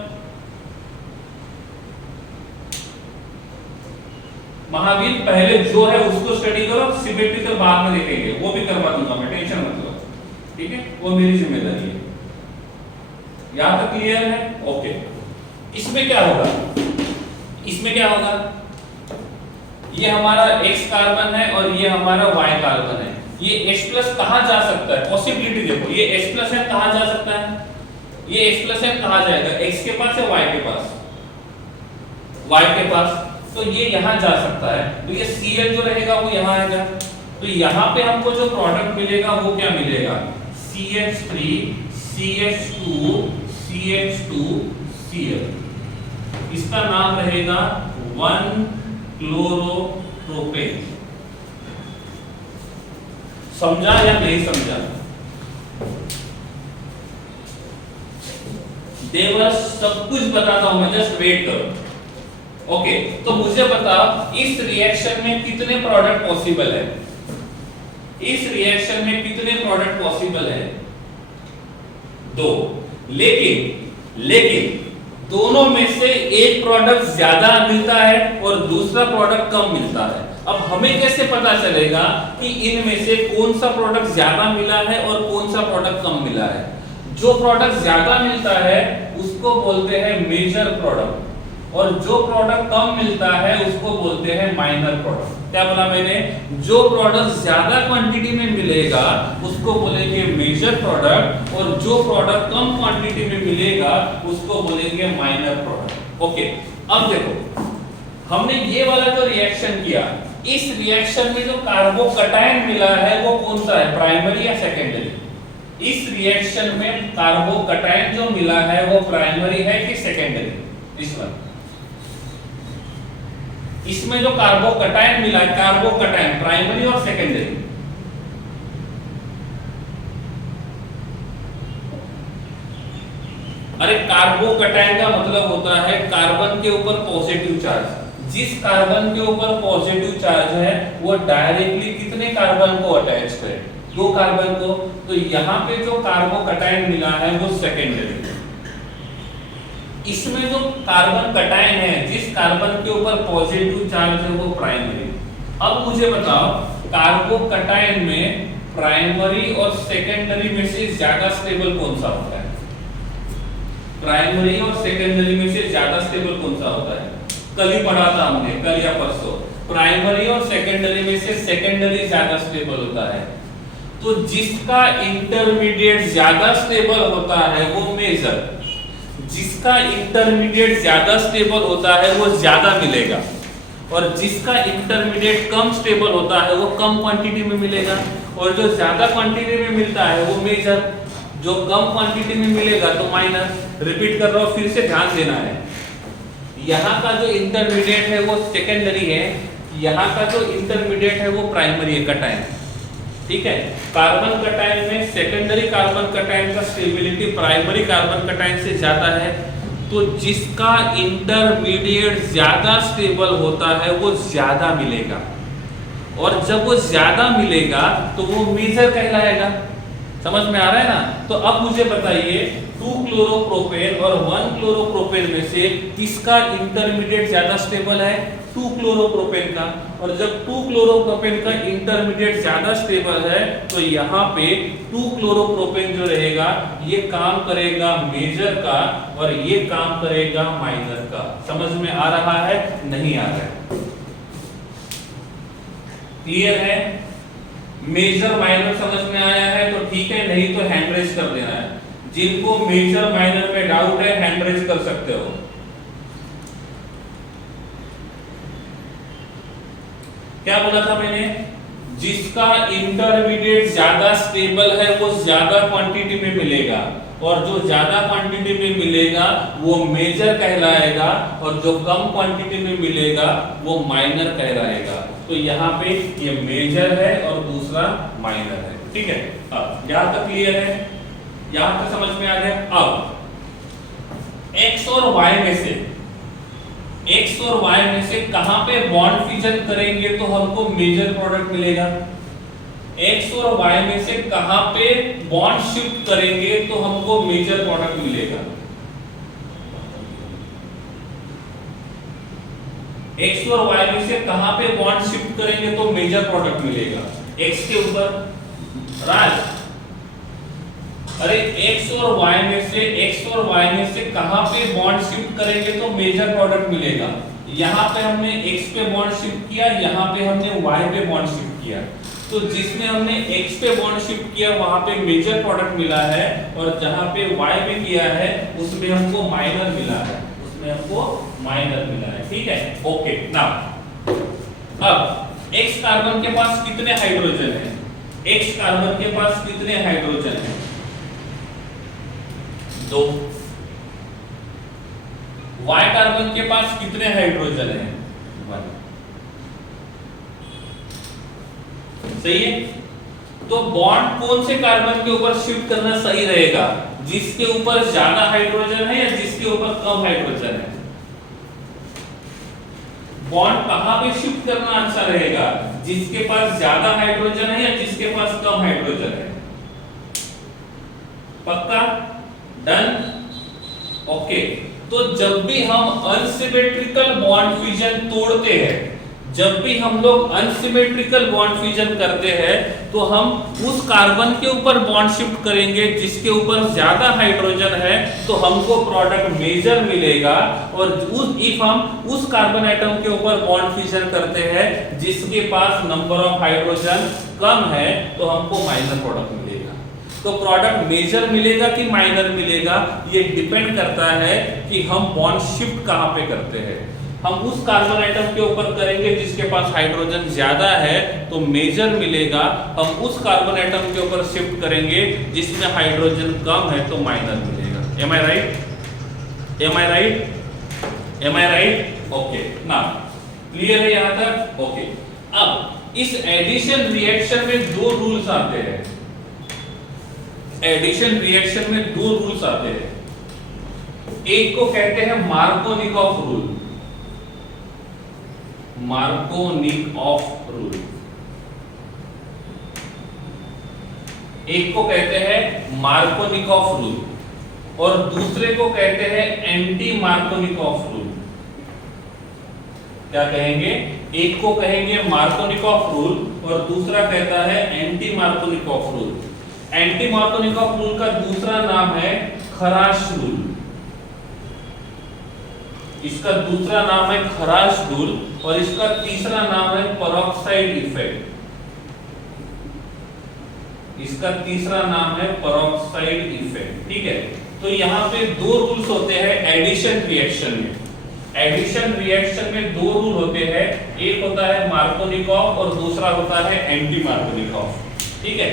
महावीर पहले जो है उसको स्टडी करो, सिमेट्रिकल बाद में देखेंगे, वो भी करवा दूंगा मैं, टेंशन मत लो, ठीक है, वो मेरी जिम्मेदारी है। यहां तक क्लियर है, ओके। इसमें क्या होगा, इसमें क्या होगा, ये हमारा X कार्बन है और ये हमारा Y कार्बन है, ये H प्लस कहां जा सकता है, पॉसिबिलिटी देखो, ये H प्लस है कहां जा सकता है, ये H प्लस है कहां जाएगा, X के पास या Y के पास, Y के पास, तो ये यहां जा सकता है, तो ये Cl जो रहेगा वो यहां आएगा, तो यहां पे हमको जो प्रोडक्ट मिलेगा वो क्या मिलेगा, CH3 CH2 CH2 Cl, इसका नाम रहेगा 1-क्लोरोप्रोपेन। समझा या नहीं समझा? देवर सब कुछ बताता हूं मैं, जस्ट वेट करो। ओके, तो मुझे बताओ इस रिएक्शन में कितने प्रोडक्ट पॉसिबल है, इस रिएक्शन में कितने प्रोडक्ट पॉसिबल है, 2। लेकिन दोनों में से एक प्रोडक्ट ज्यादा मिलता है और दूसरा प्रोडक्ट कम मिलता है। अब हमें कैसे पता चलेगा कि इनमें से कौन सा प्रोडक्ट ज्यादा मिला है और कौन सा प्रोडक्ट कम मिला है? जो प्रोडक्ट ज्यादा मिलता है उसको बोलते हैं मेजर प्रोडक्ट, और जो प्रोडक्ट कम मिलता है उसको बोलते हैं माइनर प्रोडक्ट। क्या बोला मैंने? जो प्रोडक्ट ज्यादा क्वांटिटी में मिलेगा उसको बोलेंगे मेजर प्रोडक्ट, और जो प्रोडक्ट कम क्वांटिटी में मिलेगा उसको बोलेंगे माइनर प्रोडक्ट। ओके, अब देखो हमने ये वाला जो रिएक्शन किया, इस रिएक्शन में जो कार्बोकैटायन मिला है वो कौन सा है, प्राइमरी या सेकेंडरी? इस रिएक्शन में कार्बोकैटायन जो मिला है वो प्राइमरी है कि सेकेंडरी? इस वन, इसमें जो कार्बोकैटायन मिला है, कार्बोकैटायन प्राइमरी और सेकेंडरी? अरे कार्बोकैटायन का मतलब होता है कार्बन के ऊपर पॉजिटिव चार्ज। जिस कार्बन के ऊपर पॉजिटिव चार्ज है वो डायरेक्टली कितने कार्बन को अटैच करे, 2 कार्बन को। तो यहाँ पे जो कार्बोकैटायन मिला है वो सेकेंडरी, इसमें जो कार्बन कैटायन है, जिस कार्बन के ऊपर पॉजिटिव चार्ज है वो प्राइमरी। अब मुझे बताओ कार्बोकैटायन में प्राइमरी और सेकेंडरी में से ज्यादा स्टेबल कौन सा होता है? प्राइमरी और सेकेंडरी में से ज्यादा स्टेबल कौन सा होता है? कल ही पढ़ा था हमने, कल या परसों। प्राइमरी और सेकेंडरी में से सेकेंडरी ज्यादा स्टेबल होता है। तो जिसका इंटरमीडिएट ज्यादा स्टेबल होता है वो मेजर, जिसका इंटरमीडिएट ज्यादा स्टेबल होता है वो ज्यादा मिलेगा, और जिसका इंटरमीडिएट कम स्टेबल होता है वो कम क्वांटिटी में मिलेगा, और जो ज्यादा क्वांटिटी में मिलता है वो मेजर, जो कम क्वांटिटी में मिलेगा तो माइनर। रिपीट कर रहा हूं, फिर से ध्यान देना है। यहाँ का जो इंटरमीडिएट है वो सेकेंडरी है, यहाँ का जो इंटरमीडिएट है वो प्राइमरी है, कैटायन। ठीक है, कार्बन कैटायन में सेकेंडरी कार्बन कैटायन का स्टेबिलिटी प्राइमरी कार्बन कैटायन से ज्यादा है, तो जिसका इंटरमीडिएट ज्यादा स्टेबल होता है वो ज्यादा मिलेगा, और जब वो ज्यादा मिलेगा तो वो मेजर कहलाएगा। समझ में आ रहा है ना? तो अब मुझे बताइए 2-क्लोरोप्रोपेन और 1-क्लोरोप्रोपेन में से किसका इंटरमीडिएट ज्यादा स्टेबल है? 2-क्लोरोप्रोपेन का। और जब 2-क्लोरोप्रोपेन का इंटरमीडिएट ज्यादा स्टेबल है तो यहाँ पे 2-क्लोरोप्रोपेन जो रहेगा ये काम करेगा मेजर का, और ये काम करेगा माइनर का। समझ में आ रहा है? नहीं आ रहा है? क्लियर है? मेजर माइनर समझ में आया है तो ठीक है, नहीं तो हैंड रेज कर देना है। जिनको मेजर माइनर में डाउट है हैंड रेज कर सकते हो। क्या बोला था मैंने? जिसका इंटरमीडिएट ज्यादा स्टेबल है वो ज्यादा क्वांटिटी में मिलेगा, और जो ज्यादा क्वांटिटी में मिलेगा वो मेजर कहलाएगा, और जो कम क्वांटिटी में मिलेगा वो माइनर कहलाएगा। तो यहाँ पे ये मेजर है और दूसरा माइनर है। ठीक है, अब यहां तक क्लियर है? यहां तक समझ में आ गया? अब x और y में से, x और y में से कहां पे बॉन्ड फिजन करेंगे तो हमको मेजर प्रोडक्ट मिलेगा? x और y में से कहां पे बॉन्ड शिफ्ट करेंगे तो हमको मेजर प्रोडक्ट मिलेगा? x और y में से कहां पे बॉन्ड शिफ्ट करेंगे तो मेजर प्रोडक्ट मिलेगा? x के ऊपर। राज, अरे x और y में से कहां पे बॉन्ड शिफ्ट करेंगे तो मेजर प्रोडक्ट मिलेगा? यहाँ पे हमने x पे बॉन्ड शिफ्ट किया, यहाँ पे हमने y पे बॉन्ड शिफ्ट किया। तो जिसमें हमने x पे बॉन्ड शिफ्ट किया वहां पे मेजर प्रोडक्ट मिला है, और जहां पे y पे किया है उसमें हमको माइनर मिला है, उसमें हमको माइनर मिला है। ठीक है, ओके। नाउ अब x कार्बन के पास कितने हाइड्रोजन है? x कार्बन के पास कितने हाइड्रोजन है? 2। y कार्बन के पास कितने हाइड्रोजन है? 1। सही है। तो बॉन्ड कौन से कार्बन के ऊपर शिफ्ट करना सही रहेगा? जिसके ऊपर ज्यादा हाइड्रोजन है या जिसके ऊपर कम हाइड्रोजन है? बॉन्ड कहां पे शिफ्ट करना अच्छा रहेगा? जिसके पास ज्यादा हाइड्रोजन है या जिसके पास कम हाइड्रोजन है? पक्का? डन? ओके। तो जब भी हम अनसिमेट्रिकल बॉन्ड फ्यूजन तोड़ते हैं, जब भी हम लोग अनसिमेट्रिकल बॉन्ड फ्यूजन करते हैं, तो हम उस कार्बन के ऊपर बॉन्ड शिफ्ट करेंगे जिसके ऊपर ज्यादा हाइड्रोजन है, तो हमको प्रोडक्ट मेजर मिलेगा। और इफ हम उस कार्बन एटम के ऊपर बॉन्ड फ्यूजन करते हैं जिसके पास नंबर ऑफ हाइड्रोजन कम है, तो हमको माइनर प्रोडक्ट मिलेगा। तो प्रोडक्ट मेजर मिलेगा कि माइनर मिलेगा, ये डिपेंड करता है कि हम बॉन्ड शिफ्ट कहां पे करते हैं। हम उस कार्बन एटम के ऊपर करेंगे जिसके पास हाइड्रोजन ज्यादा है तो मेजर मिलेगा, हम उस कार्बन एटम के ऊपर शिफ्ट करेंगे जिसमें हाइड्रोजन कम है तो माइनर मिलेगा। एम आई राइट? एम आई राइट? एम आई राइट? ओके। नाउ क्लियर है यहां तक? ओके। अब इस एडिशन रिएक्शन में 2 रूल्स आते हैं। एडिशन रिएक्शन में 2 रूल्स आते हैं। एक को कहते हैं मार्कोनिकॉफ रूल। Markovnikov rule. एक को कहते हैं मार्कोनिकॉफ रूल और दूसरे को कहते हैं एंटी मार्कोनिकॉफ रूल। क्या कहेंगे? एक को कहेंगे मार्कोनिकॉफ रूल और दूसरा कहता है anti Markovnikov rule. Anti Markovnikov rule का दूसरा नाम है खराश रूल। इसका दूसरा नाम है खराश रूल और इसका तीसरा नाम है पेरोक्साइड इफेक्ट। इसका तीसरा नाम है पेरोक्साइड इफेक्ट। ठीक है, तो यहाँ पे 2 रूल्स होते हैं एडिशन रिएक्शन में। एडिशन रिएक्शन में 2 रूल होते हैं, एक होता है मार्कोनिकॉफ और दूसरा होता है एंटी मार्कोनिकॉफ। ठीक है,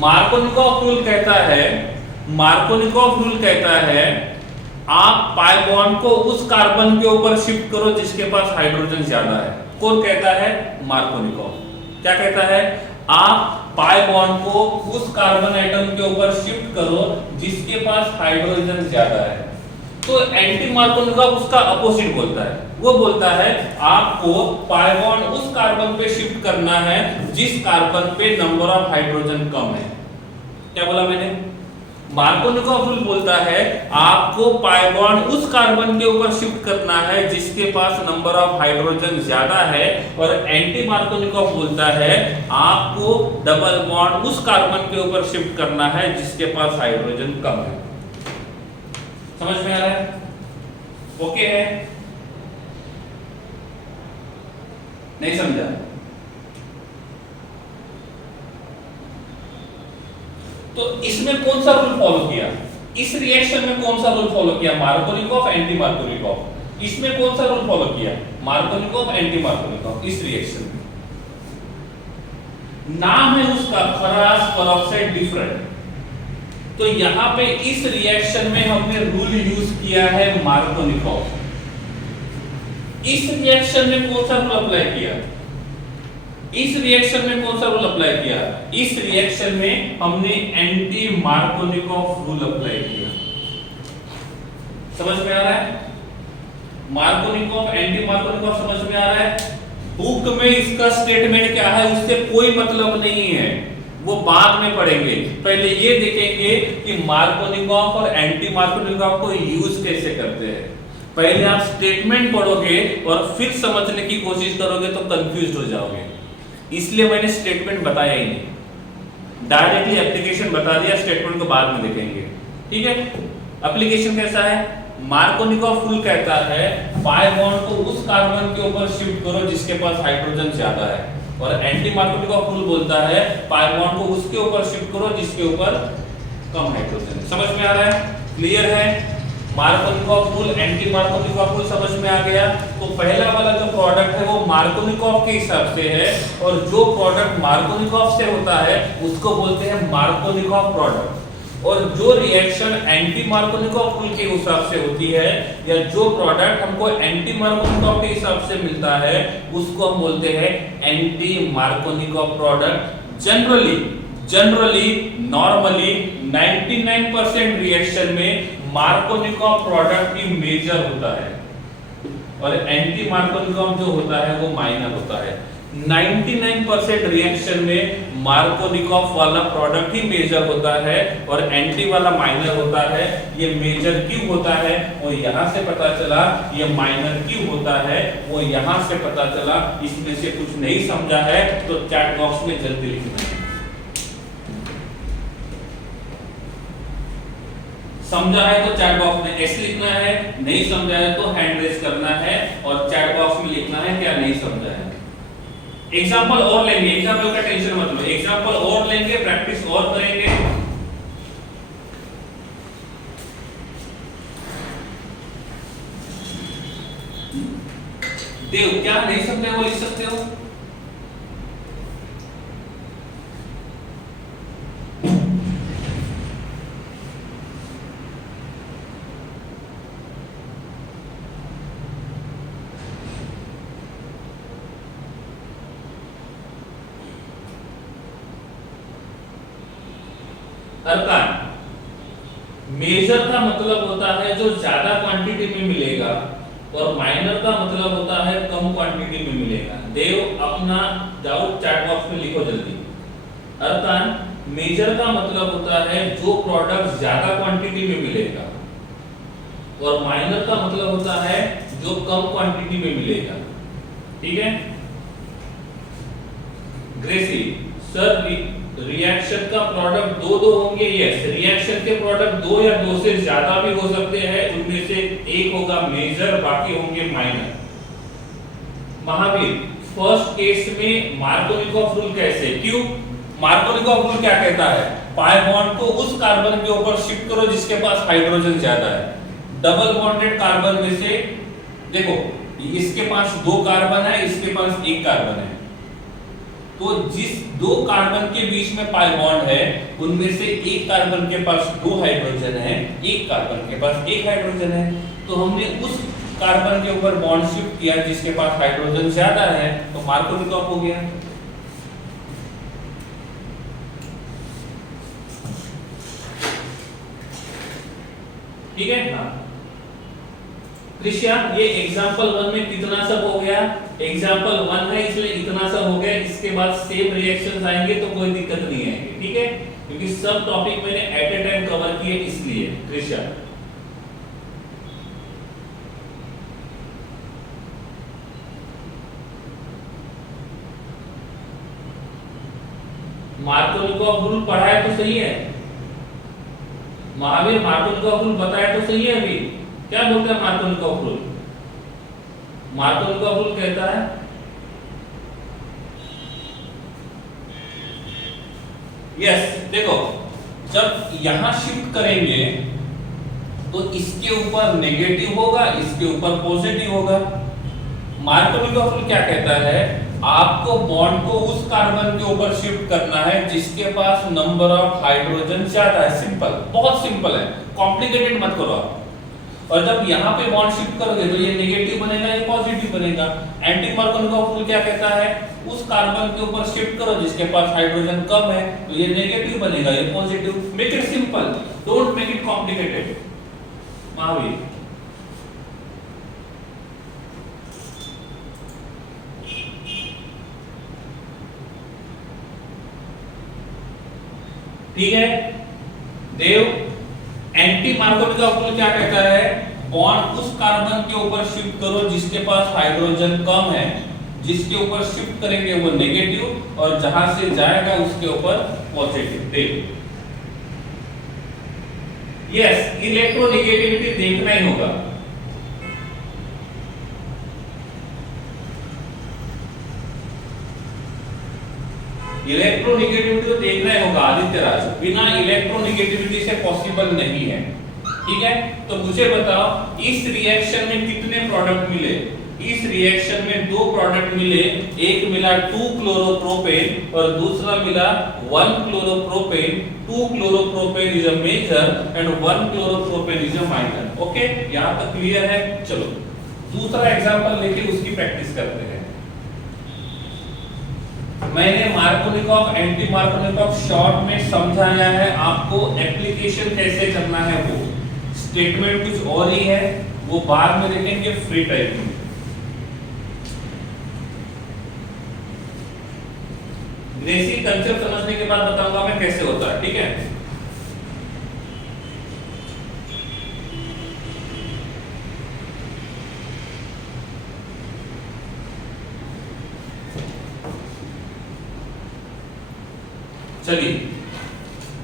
मार्कोनिकॉफ रूल कहता है आप पाई बॉन्ड को उस कार्बन के ऊपर शिफ्ट करो जिसके पास हाइड्रोजन ज्यादा है। कौन कहता है? मार्कोनिकॉफ। क्या कहता है? आप पाई बॉन्ड को उस कार्बन एटम के ऊपर शिफ्ट करो जिसके पास हाइड्रोजन ज्यादा है। तो एंटी मार्कोनिकॉफ उसका अपोजिट बोलता है। वो बोलता है आपको पाई बॉन्ड उस कार्बन पे शिफ्ट करना है जिस कार्बन पे नंबर ऑफ हाइड्रोजन कम है। क्या बोला मैंने? मार्कोनिकॉफ रूल बोलता है आपको पाई बॉन्ड उस कार्बन के ऊपर शिफ्ट करना है जिसके पास नंबर ऑफ हाइड्रोजन ज्यादा है, और एंटी मार्कोनिकॉफ बोलता है आपको डबल बॉन्ड उस कार्बन के ऊपर शिफ्ट करना है जिसके पास हाइड्रोजन कम है। समझ में आ रहा है? ओके है? नहीं समझा? तो इसमें कौन सा रूल फॉलो किया? इस रिएक्शन में कौन सा रूल फॉलो किया? Markovnikov, anti Markovnikov. इसमें कौन सा रूल फॉलो किया? Markovnikov, anti Markovnikov. इस रिएक्शन में नाम है उसका खराश पेरोक्साइड डिफरेंट। तो यहां पे इस रिएक्शन में हमने रूल यूज किया है मार्कोनिकॉफ। इस रिएक्शन में कौन सा रूल अप्लाई किया? इस रिएक्शन में कौन सा रूल अप्लाई किया? इस रिएक्शन में हमने एंटी मार्कोनिकॉफ रूल अप्लाई किया। समझ में आ रहा है? मार्कोनिकॉफ, एंटी मार्कोनिकॉफ समझ में आ रहा है? बुक में इसका स्टेटमेंट क्या है उससे कोई मतलब नहीं है, वो बाद में पढ़ेंगे। पहले ये देखेंगे कि मार्कोनिकॉफ और एंटी मार्कोनिकॉफ को यूज कैसे करते हैं। पहले आप स्टेटमेंट पढ़ोगे और फिर समझने की कोशिश करोगे तो कंफ्यूज हो जाओगे, इसलिए मैंने स्टेटमेंट बताया ही नहीं, डायरेक्टली एप्लीकेशन बता दिया, स्टेटमेंट को बाद में देखेंगे। ठीक है? एप्लीकेशन कैसा है? मार्कोनिकॉफ रूल कहता है पाई बॉन्ड को उस कार्बन के ऊपर शिफ्ट करो जिसके पास हाइड्रोजन ज्यादा है, और एंटी मार्कोनिकॉफ रूल बोलता है पाई बॉन्ड को उसके ऊपर शिफ्ट करो जिसके ऊपर कम हाइड्रोजन है। समझ में आ रहा है? क्लियर है? Markovnikov rule, anti Markovnikov rule समझ में आ गया। तो पहला वाला जो प्रोडक्ट है वो मार्कोनिकॉफ के हिसाब से है, और जो प्रोडक्ट मार्कोनिकॉफ से होता है उसको बोलते हैं मार्कोनिकॉफ प्रोडक्ट। और जो रिएक्शन एंटी मार्कोनिकॉफ रूल के हिसाब से होती है, या जो प्रोडक्ट हमको एंटी मार्कोनिकॉफ के हिसाब से मिलता है, उसको हम बोलते हैं anti Markovnikov product. Generally normally 99% reaction में मार्कोनिकॉफ प्रोडक्ट ही मेजर होता है, और एंटी मार्कोनिकॉफ जो होता है वो माइनर होता है। 99% रिएक्शन में मार्कोनिकॉफ वाला प्रोडक्ट ही मेजर होता है और एंटी वाला माइनर होता है। ये मेजर क्यों होता है वो यहां से पता चला, ये माइनर क्यों होता है वो यहां से पता चला। इसमें से कुछ नहीं समझा है तो चैट बॉक्स में जल्दी लिखना है। समझा है तो चैट बॉक्स में एस लिखना है, नहीं समझा है तो हैंड रेज करना है और चैट बॉक्स में लिखना है क्या नहीं समझा है। एग्जांपल और लेंगे, एग्जांपल का टेंशन मत लो, एग्जांपल और लेंगे, प्रैक्टिस और करेंगे। देव क्या नहीं समझे वो लिख सकते हो। अरकान मेजर का मतलब होता है जो ज्यादा क्वांटिटी में मिलेगा, और माइनर का मतलब होता है कम क्वांटिटी में मिलेगा। देव अपना डाउट चैट बॉक्स में लिखो जल्दी। अरकान मेजर का मतलब होता है जो प्रोडक्ट ज्यादा क्वांटिटी में मिलेगा, और माइनर का मतलब होता है जो कम क्वांटिटी में मिलेगा। ठीक है ग्रेसी सर, रिएक्शन का प्रोडक्ट दो होंगे। यस, रिएक्शन के प्रोडक्ट दो या दो से ज्यादा भी हो सकते हैं, उनमें से एक होगा मेजर, बाकी होंगे माइनर। महावीर फर्स्ट केस में मार्कोनिकॉफ रूल कैसे, क्यों? मार्कोनिकॉफ रूल क्या कहता है? पाई बॉन्ड को उस कार्बन के ऊपर शिफ्ट करो जिसके पास हाइड्रोजन ज्यादा है। डबल बॉन्डेड कार्बन में से देखो, इसके पास दो कार्बन है, इसके पास एक कार्बन है, तो जिस दो कार्बन के बीच में पाई बॉन्ड है उनमें से एक कार्बन के पास दो हाइड्रोजन है, एक कार्बन के पास एक हाइड्रोजन है, तो हमने उस कार्बन के ऊपर बॉन्ड शिफ्ट किया जिसके पास हाइड्रोजन ज्यादा है, तो मार्कोनिकॉफ हो गया। ठीक है हाँ कृष्या, ये एग्जाम्पल 1 में कितना सब हो गया? एग्जाम्पल 1 है इसलिए इतना सब हो गया। इसके बाद सेम रिएक्शंस आएंगे तो कोई दिक्कत नहीं आएगी। ठीक है, क्योंकि सब टॉपिक मैंने एट ए टाइम कवर किए इसलिए। कृष्या मार्कोनिकॉफ रूल पढ़ा है तो सही है। महावीर मार्कोनिकॉफ रूल बताया तो सही है। अभी क्या बोलते हैं मार्कोनिकॉफ रूल? मार्कोनिकॉफ रूल कहता है यस देखो, जब यहां शिफ्ट करेंगे तो इसके ऊपर नेगेटिव होगा, इसके ऊपर पॉजिटिव होगा। मार्कोनिकॉफ रूल क्या कहता है? आपको बॉन्ड को उस कार्बन के ऊपर शिफ्ट करना है जिसके पास नंबर ऑफ हाइड्रोजन ज्यादा है। सिंपल, बहुत सिंपल है, कॉम्प्लिकेटेड मत करो आप। और जब यहाँ पे बॉन्ड शिफ्ट करोगे तो ये नेगेटिव बनेगा, ये पॉजिटिव बनेगा। एंटी मार्कोनिकॉफ रूल क्या कहता है? उस कार्बन के ऊपर शिफ्ट करो जिसके पास हाइड्रोजन कम है, तो ये नेगेटिव बनेगा, ये positive. Make it simple, don't make it complicated. Mahavir ठीक है देव, एंटी मार्कोनिकॉफ रूल क्या कहता है? बॉन्ड उस कार्बन के ऊपर शिफ्ट करो जिसके पास हाइड्रोजन कम है, जिसके ऊपर शिफ्ट करेंगे वो नेगेटिव, और जहां से जाएगा उसके ऊपर पॉजिटिव। देव यस, इलेक्ट्रोनेगेटिविटी देखना ही होगा। इलेक्ट्रोनेगेटिविटी तो देखना ही होगा आदित्य राज, बिना इलेक्ट्रोनेगेटिविटी से पॉसिबल नहीं है। ठीक है, तो मुझे बताओ इस रिएक्शन में कितने प्रोडक्ट मिले? इस रिएक्शन में दो प्रोडक्ट मिले, एक मिला 2 क्लोरोप्रोपेन और दूसरा मिला 1 chloropropane. 2 chloropropane is a major and 1 chloropropane is a minor. Okay, यहां तक क्लियर है? चलो दूसरा एग्जांपल लेके उसकी प्रैक्टिस करते हैं। मैंने मार्कोनिकॉफ एंटी मार्कोनिकॉफ शॉर्ट में समझाया है, आपको एप्लीकेशन कैसे करना है वो स्टेटमेंट कुछ और ही है, वो बाद में देखेंगे फ्री टाइम में। बेसिक कंसेप्ट समझने के बाद बताऊंगा मैं कैसे होता है। ठीक है, चलिए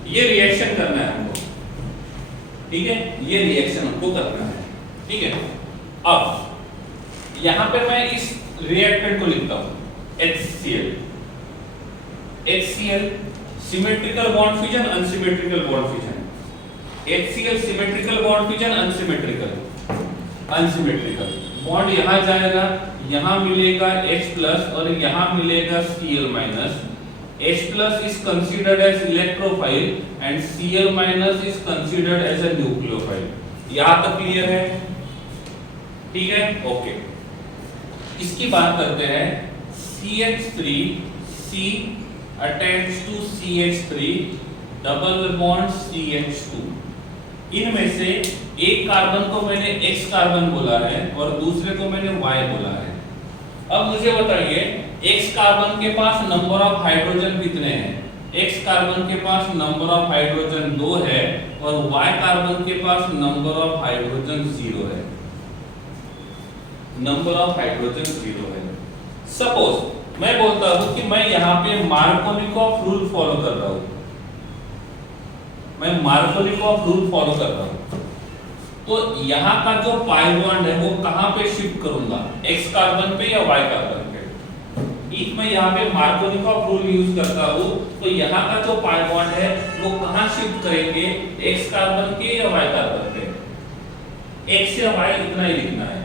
ये रिएक्शन करना है हमको। ठीक है, ये रिएक्शन हमको करना है। ठीक है, अब यहां पे मैं इस रिएक्टेंट को लिखता हूं HCl। HCl symmetrical bond fusion, unsymmetrical bond fusion. HCl symmetrical bond fusion, unsymmetrical bond यहां जाएगा, यहां मिलेगा H+ और यहां मिलेगा Cl-। H+ is considered as electrophile and Cl- is considered as a nucleophile। यहां तक क्लियर है? ठीक है, ओके। इसकी बात करते हैं CH3C attached to CH3 double bond CH2। इनमें से एक कार्बन को मैंने X कार्बन बोला है और दूसरे को मैंने Y बोला है। अब मुझे बताइए X कार्बन के पास नंबर ऑफ हाइड्रोजन कितने हैं? X कार्बन के पास नंबर ऑफ हाइड्रोजन 2 है और Y कार्बन के पास नंबर ऑफ हाइड्रोजन 0 है। नंबर ऑफ हाइड्रोजन 0 है। सपोज मैं बोलता हूं कि मैं यहां पे मार्कोनिकॉफ रूल फॉलो कर रहा हूं, मैं मार्कोनिकॉफ रूल फॉलो कर रहा हूं, तो यहां का जो पाई बॉन्ड है वो कहां पे शिफ्ट करूंगा? X कार्बन पे या Y कार्बन पे? इफ मैं यहाँ पे मार्कोनिकॉफ रूल यूज करता हूँ तो यहाँ का जो पाई बॉन्ड है वो कहाँ शिफ्ट करेंगे? X कार्बन के या Y कार्बन पे? X या Y इतना ही लिखना है।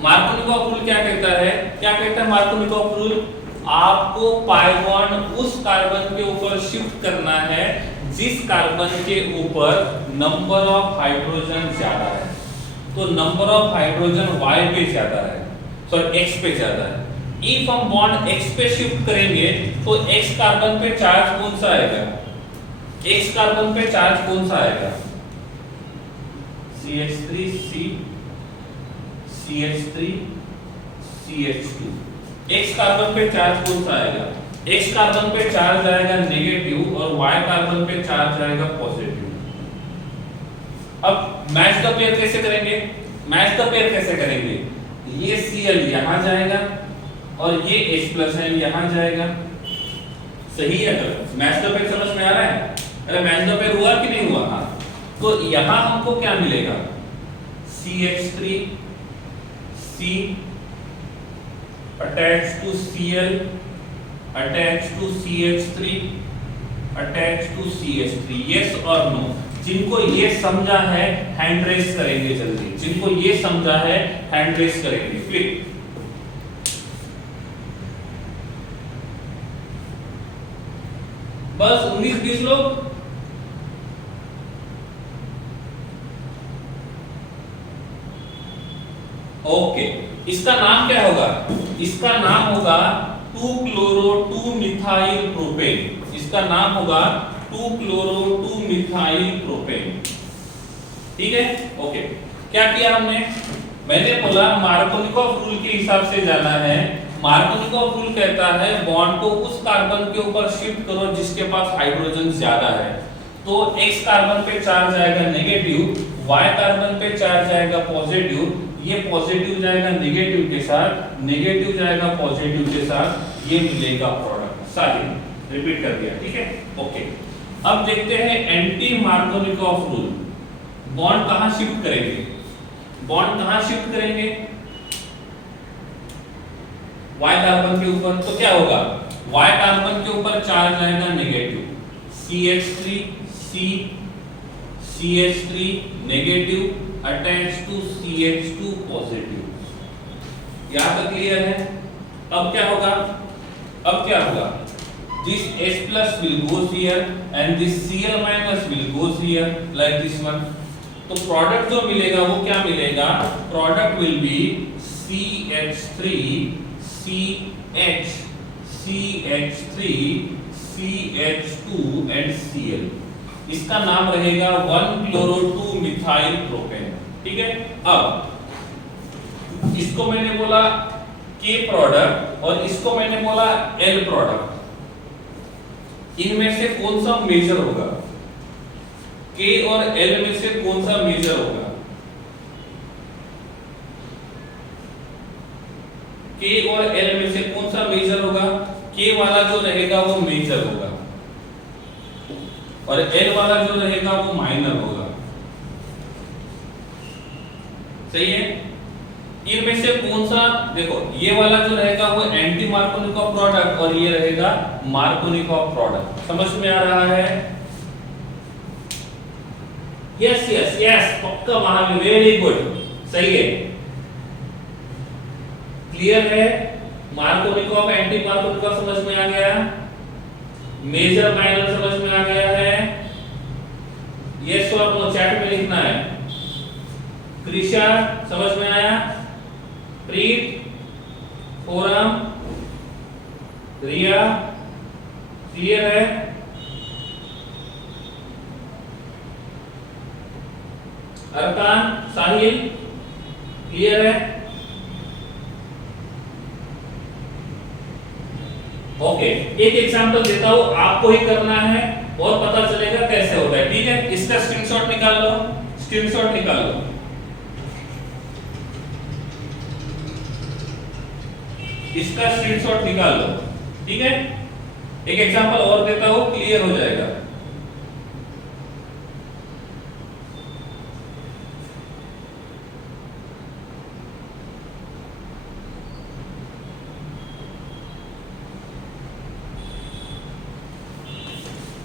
मार्कोनिकॉफ रूल क्या कहता है? क्या कहता है मार्कोनिकॉफ रूल? आपको पाई बॉन्ड उस कार्बन के ऊपर शिफ्ट करना है जिस कार्बन के ऊपर नंबर ऑफ हाइड्रोजन ज्यादा है। तो नंबर ऑफ हाइड्रोजन Y पे ज्यादा है, सॉरी X पे ज्यादा है। इफ हम बॉन्ड X पे शिफ्ट करेंगे तो X कार्बन पे चार्ज कौन सा आएगा? X कार्बन पे चार्ज कौन सा आएगा? CH3C CH3 CH2। X carbon पे चार्ज कौन सा आएगा? X कार्बन पे चार्ज आएगा नेगेटिव और Y कार्बन पे चार्ज आएगा पॉजिटिव। अब मैच द पेयर कैसे करेंगे? मैच द पेयर कैसे करेंगे? ये Cl यहां जाएगा और ये H+ है यहां जाएगा। सही है? तो मैच द पेयर समझ में आ रहा है? अरे मैच द पेयर हुआ कि नहीं हुआ? हाँ, तो यहां हमको क्या मिलेगा? CH3 C attached to Cl attached to CH3 attached to CH3। yes और no? जिनको ये समझा है हैंड रेस करेंगे जल्दी, जिनको ये समझा है हैंड रेस करेंगे। क्लिक। बस 19-20 लोग। ओके, इसका नाम क्या होगा? इसका नाम होगा 2-chloro-2-methyl-propane। इसका नाम होगा 2-chloro-2-methyl-propane। ठीक है, ओके। क्या किया हमने? मैंने बोला मार्कोनिकॉफ रूल के हिसाब से जाना है। मार्कोनिकॉफ रूल कहता है बॉन्ड को उस कार्बन के ऊपर शिफ्ट करो जिसके पास हाइड्रोजन ज्यादा है। तो X कार्बन पे चार्ज आएगा नेगेटिव, Y कार्बन पे चार्ज आएगा पॉजिटिव, ये पॉजिटिव जाएगा नेगेटिव के साथ, नेगेटिव जाएगा पॉजिटिव के साथ, ये मिलेगा प्रोडक्ट। सारी रिपीट कर दिया, ठीक है, ओके। अब देखते हैं एंटी मार्कोनिकॉफ रूल। बॉन्ड कहां शिफ्ट करेंगे, बॉन्ड कहां शिफ्ट करेंगे, Y कार्बन के ऊपर। तो क्या होगा, Y कार्बन के ऊपर चार्ज आएगा negative, CH3 C CH3 negative attach to CH2 positive. यहां तक क्लियर है। अब क्या होगा, अब क्या होगा, this H plus will goes here and this Cl minus will goes here like this one। तो प्रोडक्ट जो मिलेगा वो क्या मिलेगा, product will be CH3 CH CH3 CH2 and Cl। इसका नाम रहेगा 1-chloro-2 मिथाइल प्रोपेन। ठीक है। अब इसको मैंने बोला K प्रोडक्ट और इसको मैंने बोला L प्रोडक्ट। इनमें से कौन सा मेजर होगा, K और L में से कौन सा मेजर होगा, K और L में से कौन सा मेजर होगा, K वाला जो रहेगा वो मेजर होगा और L वाला जो रहेगा वो माइनर होगा। सही है। इनमें से कौन सा, देखो ये वाला जो रहेगा वो एंटी मार्कोनिकॉफ प्रोडक्ट और ये रहेगा मार्कोनिकॉफ प्रोडक्ट। समझ में आ रहा है? यस यस यस, पक्का महावीर, वेरी गुड, सही है, क्लियर है। मार्कोनिकॉफ एंटी मार्कोनिकॉफ समझ में आ गया, मेजर माइनर समझ में आ गया है। यस और नो चैट में लिखना है। कृषा समझ में आया, प्रीत, फोरम, रिया, क्लियर है। अरकान, साहिल, क्लियर है। ओके, एक एग्जांपल देता हूं, आपको ही करना है और पता चलेगा कैसे होता है। ठीक है, इसका स्क्रीनशॉट निकाल लो, स्क्रीनशॉट निकाल लो। इसका स्क्रीनशॉट निकाल लो। ठीक है, एक एग्जांपल और देता हूं, क्लियर हो जाएगा।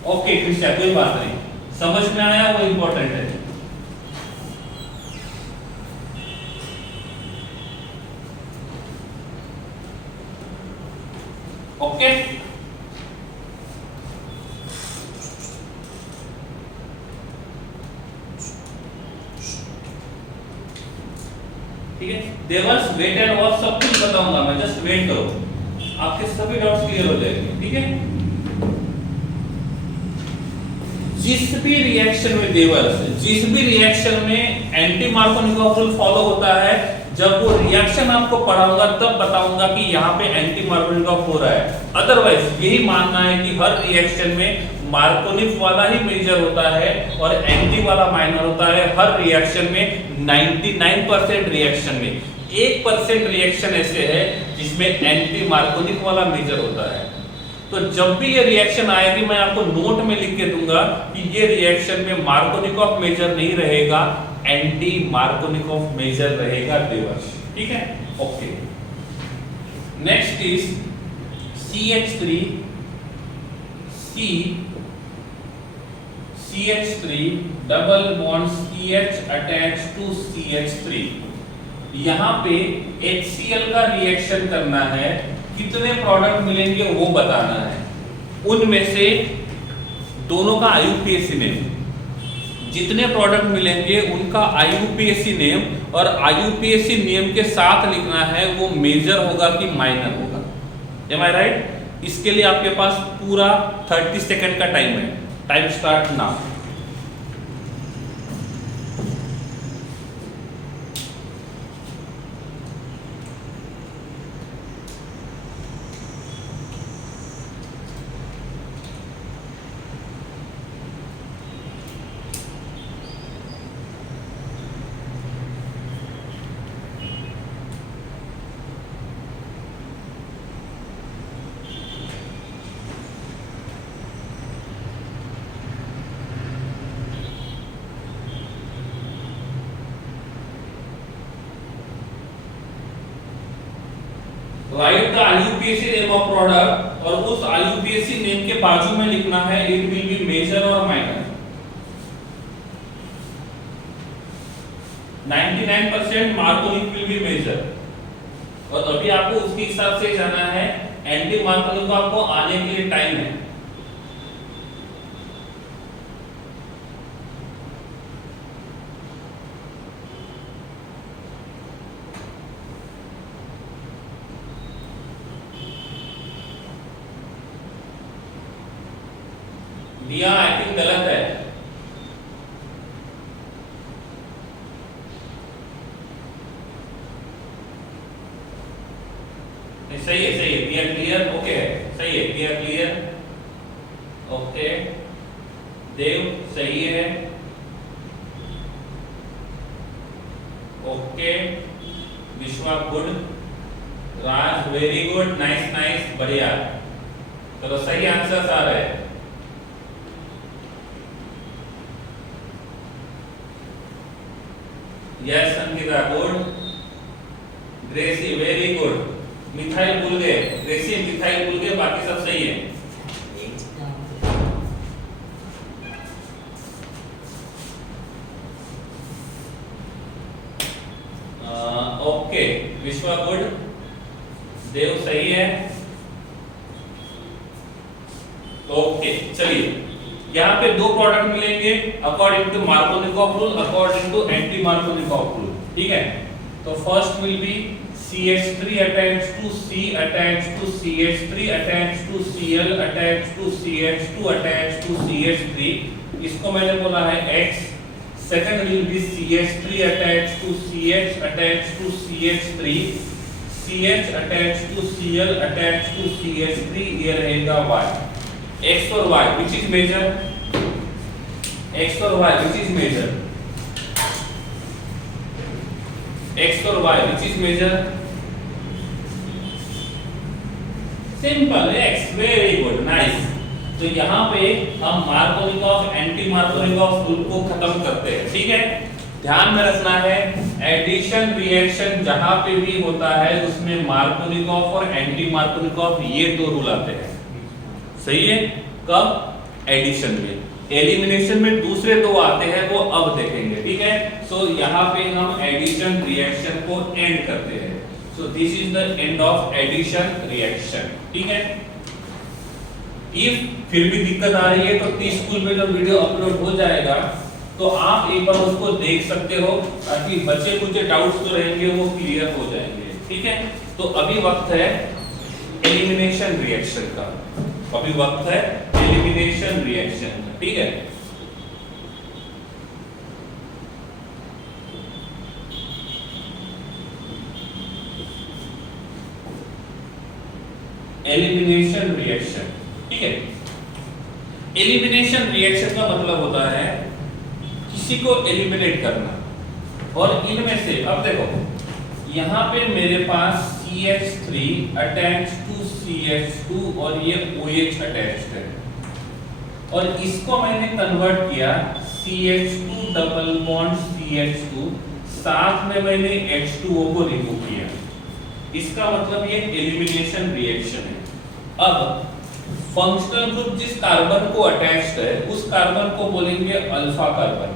ओके कृष्णा, कोई बात नहीं, समझ में आया, वो इंपॉर्टेंट है। ओके, ठीक है। देवर्स वेट एंड वॉच सब कुछ बताऊंगा मैं, जस्ट वेट करो, आपके सभी डाउट्स क्लियर हो जाएंगे। ठीक है। जिस भी रिएक्शन में देवर्स, जिस भी रिएक्शन में एंटी मार्कोनिकॉफ रूल फॉलो होता है, जब वो रिएक्शन आपको पढ़ाऊंगा तब बताऊंगा कि यहाँ पे एंटी मार्कोनिकॉफ हो रहा है। अदरवाइज यही मानना है कि हर रिएक्शन में मार्कोनिक वाला ही मेजर होता है और एंटी वाला माइनर होता है। हर रिएक्शन में 99% रिएक्शन में 1% रिएक्शन ऐसे है जिसमें एंटी मार्कोनिक वाला मेजर होता है। तो जब भी ये रिएक्शन आएगी मैं आपको नोट में लिख के दूंगा कि ये रिएक्शन में मार्कोनिकॉफ मेजर नहीं रहेगा, एंटी मार्कोनिकॉफ मेजर रहेगा देवर्ष। ठीक है। Okay, next is CH3 C CH3 double bond CH attach to CH3। यहां पे HCl का रिएक्शन करना है, कितने प्रोडक्ट मिलेंगे वो बताना है। उनमें से दोनों का IUPAC नेम, जितने प्रोडक्ट मिलेंगे उनका IUPAC नेम और IUPAC नेम के साथ लिखना है वो मेजर होगा कि माइनर होगा। Am I right? इसके लिए आपके पास पूरा 30 सेकंड का टाइम है। Time start now. Write the IUPAC name of product, और उस आईयूपीएसी नेम के बाजू में लिखना है इट विल बी मेजर और minor. 99% Markovnikov will be major, और अभी आपको उसके हिसाब से जाना है। एंटी मार्कोनिक को आपको आने के लिए टाइम है। दिया आई थिंक गलत है। सही है, सही है, दिया क्लियर, ओके सही है, दिया क्लियर, ओके। देव सही है, okay. Vishwa good, Raj very good, nice nice, बढ़िया। चलो सही आंसर आ रहा है। Yes Sangeeta good, Gracy very good, methyl भूल गए, ग्रेसी मिथाइल भूल गए, बाकी सब सही है। ओके विश्वा गुड, देव सही है, ओके। चलिए यहाँ पे दो प्रोडक्ट मिलेंगे according to Markovnikov rule, according to anti Markovnikov rule, ठीक है। तो first will be CH3 attached to C attached to CH3 attached to Cl attached to CH2 attached to CH3, इसको मैंने बोला है X। Second will be CH3 attached to CH attached to CH3, CH attached to Cl attached to CH3, ये रहेगा Y। X और Y which is major, X और Y which is major, X और Y which is major, simple X, very good, nice. तो यहाँ पे हम मार्कोनिकॉफ एंटी मार्कोनिकॉफ रूल को खत्म करते हैं, ठीक है। ध्यान में रखना है एडिशन रिएक्शन जहां पे भी होता है उसमें मार्कोनिकॉफ और एंटी मार्कोनिकॉफ ये दो रूल आते हैं, सही है। कब? एडिशन में। एलिमिनेशन में दूसरे दो आते हैं, वो अब देखेंगे, ठीक है। सो यहाँ पे हम एडिशन रिएक्शन को एंड करते हैं। So this is the end of addition reaction, ठीक है। इफ फिर भी दिक्कत आ रही है तो 30 स्कूल में जब वीडियो अपलोड हो जाएगा तो आप एक बार उसको देख सकते हो, ताकि बचे कुछ डाउट्स तो रहेंगे वो क्लियर हो जाएंगे, ठीक है। तो अभी वक्त है एलिमिनेशन रिएक्शन का, अभी वक्त है एलिमिनेशन रिएक्शन का, ठीक है। एलिमिनेशन रिएक्शन, ठीक है। एलिमिनेशन रिएक्शन का मतलब होता है किसी को एलिमिनेट करना, और इनमें से अब देखो यहाँ पे मेरे पास CH3 अटैच्ड टू CH2 और ये OH अटैच्ड है, और इसको मैंने कन्वर्ट किया CH2 डबल बॉन्ड CH2, साथ में मैंने H2O को रिमूव किया। इसका मतलब ये एलिमिनेशन रिएक्शन है। अब फंक्शनल ग्रुप जिस कार्बन को अटैच्ड है उस कार्बन को बोलेंगे अल्फा कार्बन,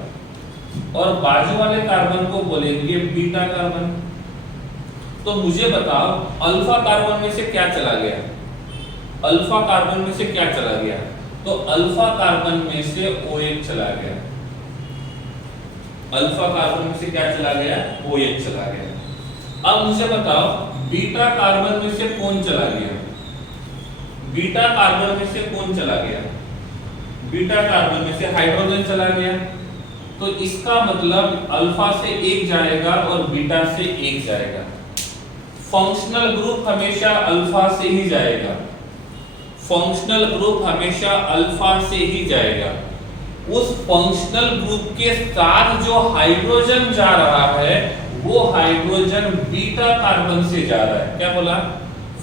और बाजू वाले कार्बन को बोलेंगे बीटा कार्बन। तो मुझे बताओ अल्फा कार्बन में से क्या चला गया, अल्फा कार्बन में से क्या चला गया? तो अल्फा कार्बन में से OH चला गया, अल्फा कार्बन में से क्या चला गया? OH चला गया। अब मुझे बताओ बीटा कार्बन में से कौन चला गया? बीटा कार्बन में से कौन चला गया? बीटा कार्बन में से हाइड्रोजन चला गया। तो इसका मतलब अल्फा से एक जाएगा और बीटा से एक जाएगा। फंक्शनल ग्रुप हमेशा अल्फा से ही जाएगा, फंक्शनल ग्रुप हमेशा अल्फा से ही जाएगा। उस फंक्शनल ग्रुप के साथ जो हाइड्रोजन जा रहा है वो हाइड्रोजन बीटा कार्बन से जा रहा है। क्या बोला?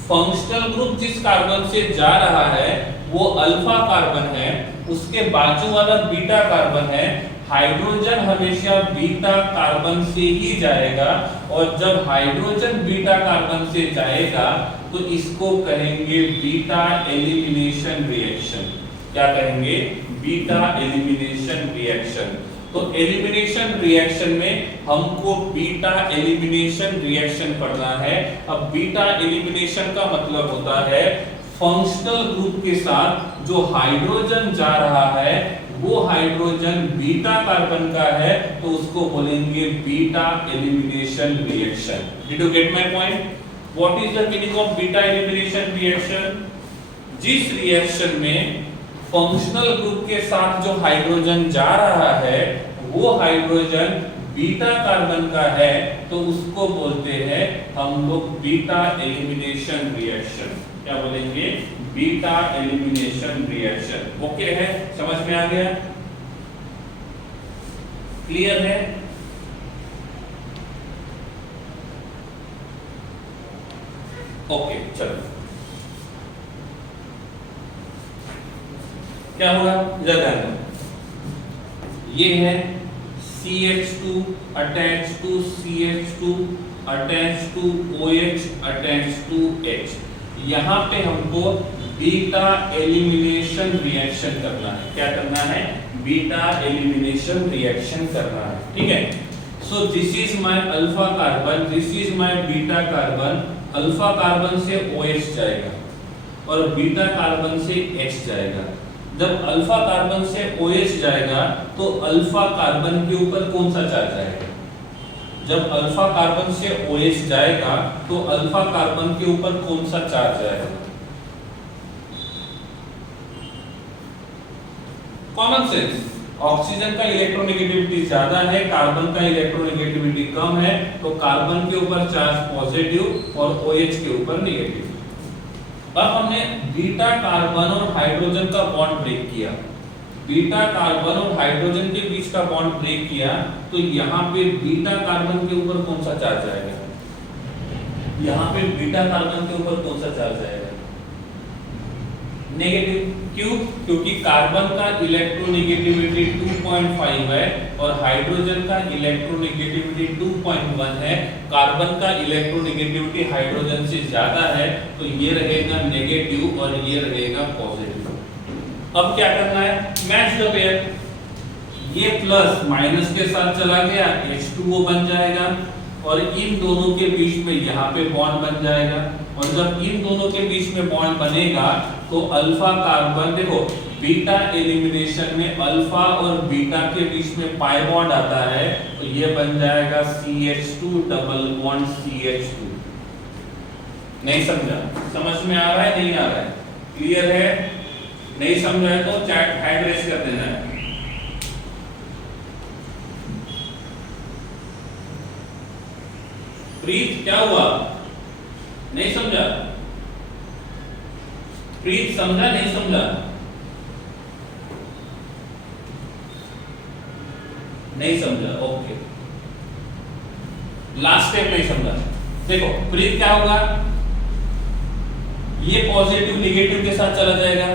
फंक्शनल ग्रुप जिस कार्बन से जा रहा है वो अल्फा कार्बन है, उसके बाजू वाला बीटा कार्बन है। हाइड्रोजन हमेशा बीटा कार्बन से ही जाएगा, और जब हाइड्रोजन बीटा कार्बन से जाएगा तो इसको कहेंगे बीटा एलिमिनेशन रिएक्शन। क्या कहेंगे? Beta elimination reaction. तो एलिमिनेशन रिएक्शन में हमको बीटा एलिमिनेशन रिएक्शन पढ़ना है। अब बीटा एलिमिनेशन का मतलब होता है फंक्शनल ग्रुप के साथ जो हाइड्रोजन जा रहा है वो हाइड्रोजन बीटा कार्बन का है, तो उसको बोलेंगे beta elimination reaction. Did you get my point? What is the meaning of beta elimination reaction? जिस रिएक्शन में फंक्शनल ग्रुप के साथ जो हाइड्रोजन जा रहा है वो हाइड्रोजन बीटा कार्बन का है, तो उसको बोलते हैं हम लोग बीटा एलिमिनेशन रिएक्शन। क्या बोलेंगे? Beta elimination reaction. ओके है? समझ में आ गया? क्लियर है? ओके चलो, क्या होगा जरा ध्यान दो। ये है CH2 attach to CH2 attach to OH attach to H। यहाँ पे हमको बीटा एलिमिनेशन रिएक्शन करना है। क्या करना है? बीटा एलिमिनेशन रिएक्शन करना है। ठीक है? सो this is my alpha carbon, this is my beta carbon. Alpha carbon से OH जाएगा और बीटा कार्बन से H जाएगा। जब अल्फा कार्बन से OH जाएगा तो अल्फा कार्बन के ऊपर कौन सा चार्ज आएगा? जब अल्फा कार्बन से OH जाएगा तो अल्फा कार्बन के ऊपर कौन सा चार्ज आएगा? Common sense. ऑक्सीजन का इलेक्ट्रोनेगेटिविटी ज्यादा है, कार्बन का इलेक्ट्रोनेगेटिविटी कम है, तो कार्बन के ऊपर चार्ज पॉजिटिव और OH के ऊपर नेगेटिव। अब हमने बीटा कार्बन और हाइड्रोजन का बॉन्ड ब्रेक किया, बीटा कार्बन और हाइड्रोजन के बीच का बॉन्ड ब्रेक किया, तो यहाँ पे बीटा कार्बन के ऊपर कौन सा चार्ज आएगा? यहाँ पे बीटा कार्बन के ऊपर कौन सा चार्ज आएगा? नेगेटिव। क्यों? क्योंकि कार्बन का इलेक्ट्रोनेगेटिविटी 2.5 है और हाइड्रोजन का इलेक्ट्रोनेगेटिविटी 2.1 है। कार्बन का इलेक्ट्रोनेगेटिविटी हाइड्रोजन से ज्यादा है, तो ये रहेगा नेगेटिव और ये रहेगा पॉजिटिव। अब क्या करना है? Match the pair. ये प्लस माइनस के साथ चला गया, H2O बन जाएगा और इन दोनों के बीच में यहाँ पे बॉन्ड बन जाएगा। और जब इन दोनों के बीच में बॉन्ड बनेगा तो अल्फा कार्बन, देखो बीटा एलिमिनेशन में अल्फा और बीटा के बीच में पाई बॉन्ड आता है, तो ये बन जाएगा CH2 डबल बॉन्ड CH2। नहीं समझा? समझ में आ रहा है? नहीं आ रहा है? क्लियर है? नहीं समझा है तो चैट हैंड रेस कर देना है। प्रीत क्या हुआ? नहीं समझा? प्रीत समझा? नहीं समझा? नहीं समझा? ओके, लास्ट स्टेप नहीं समझा। देखो प्रीत क्या होगा? ये पॉजिटिव निगेटिव के साथ चला जाएगा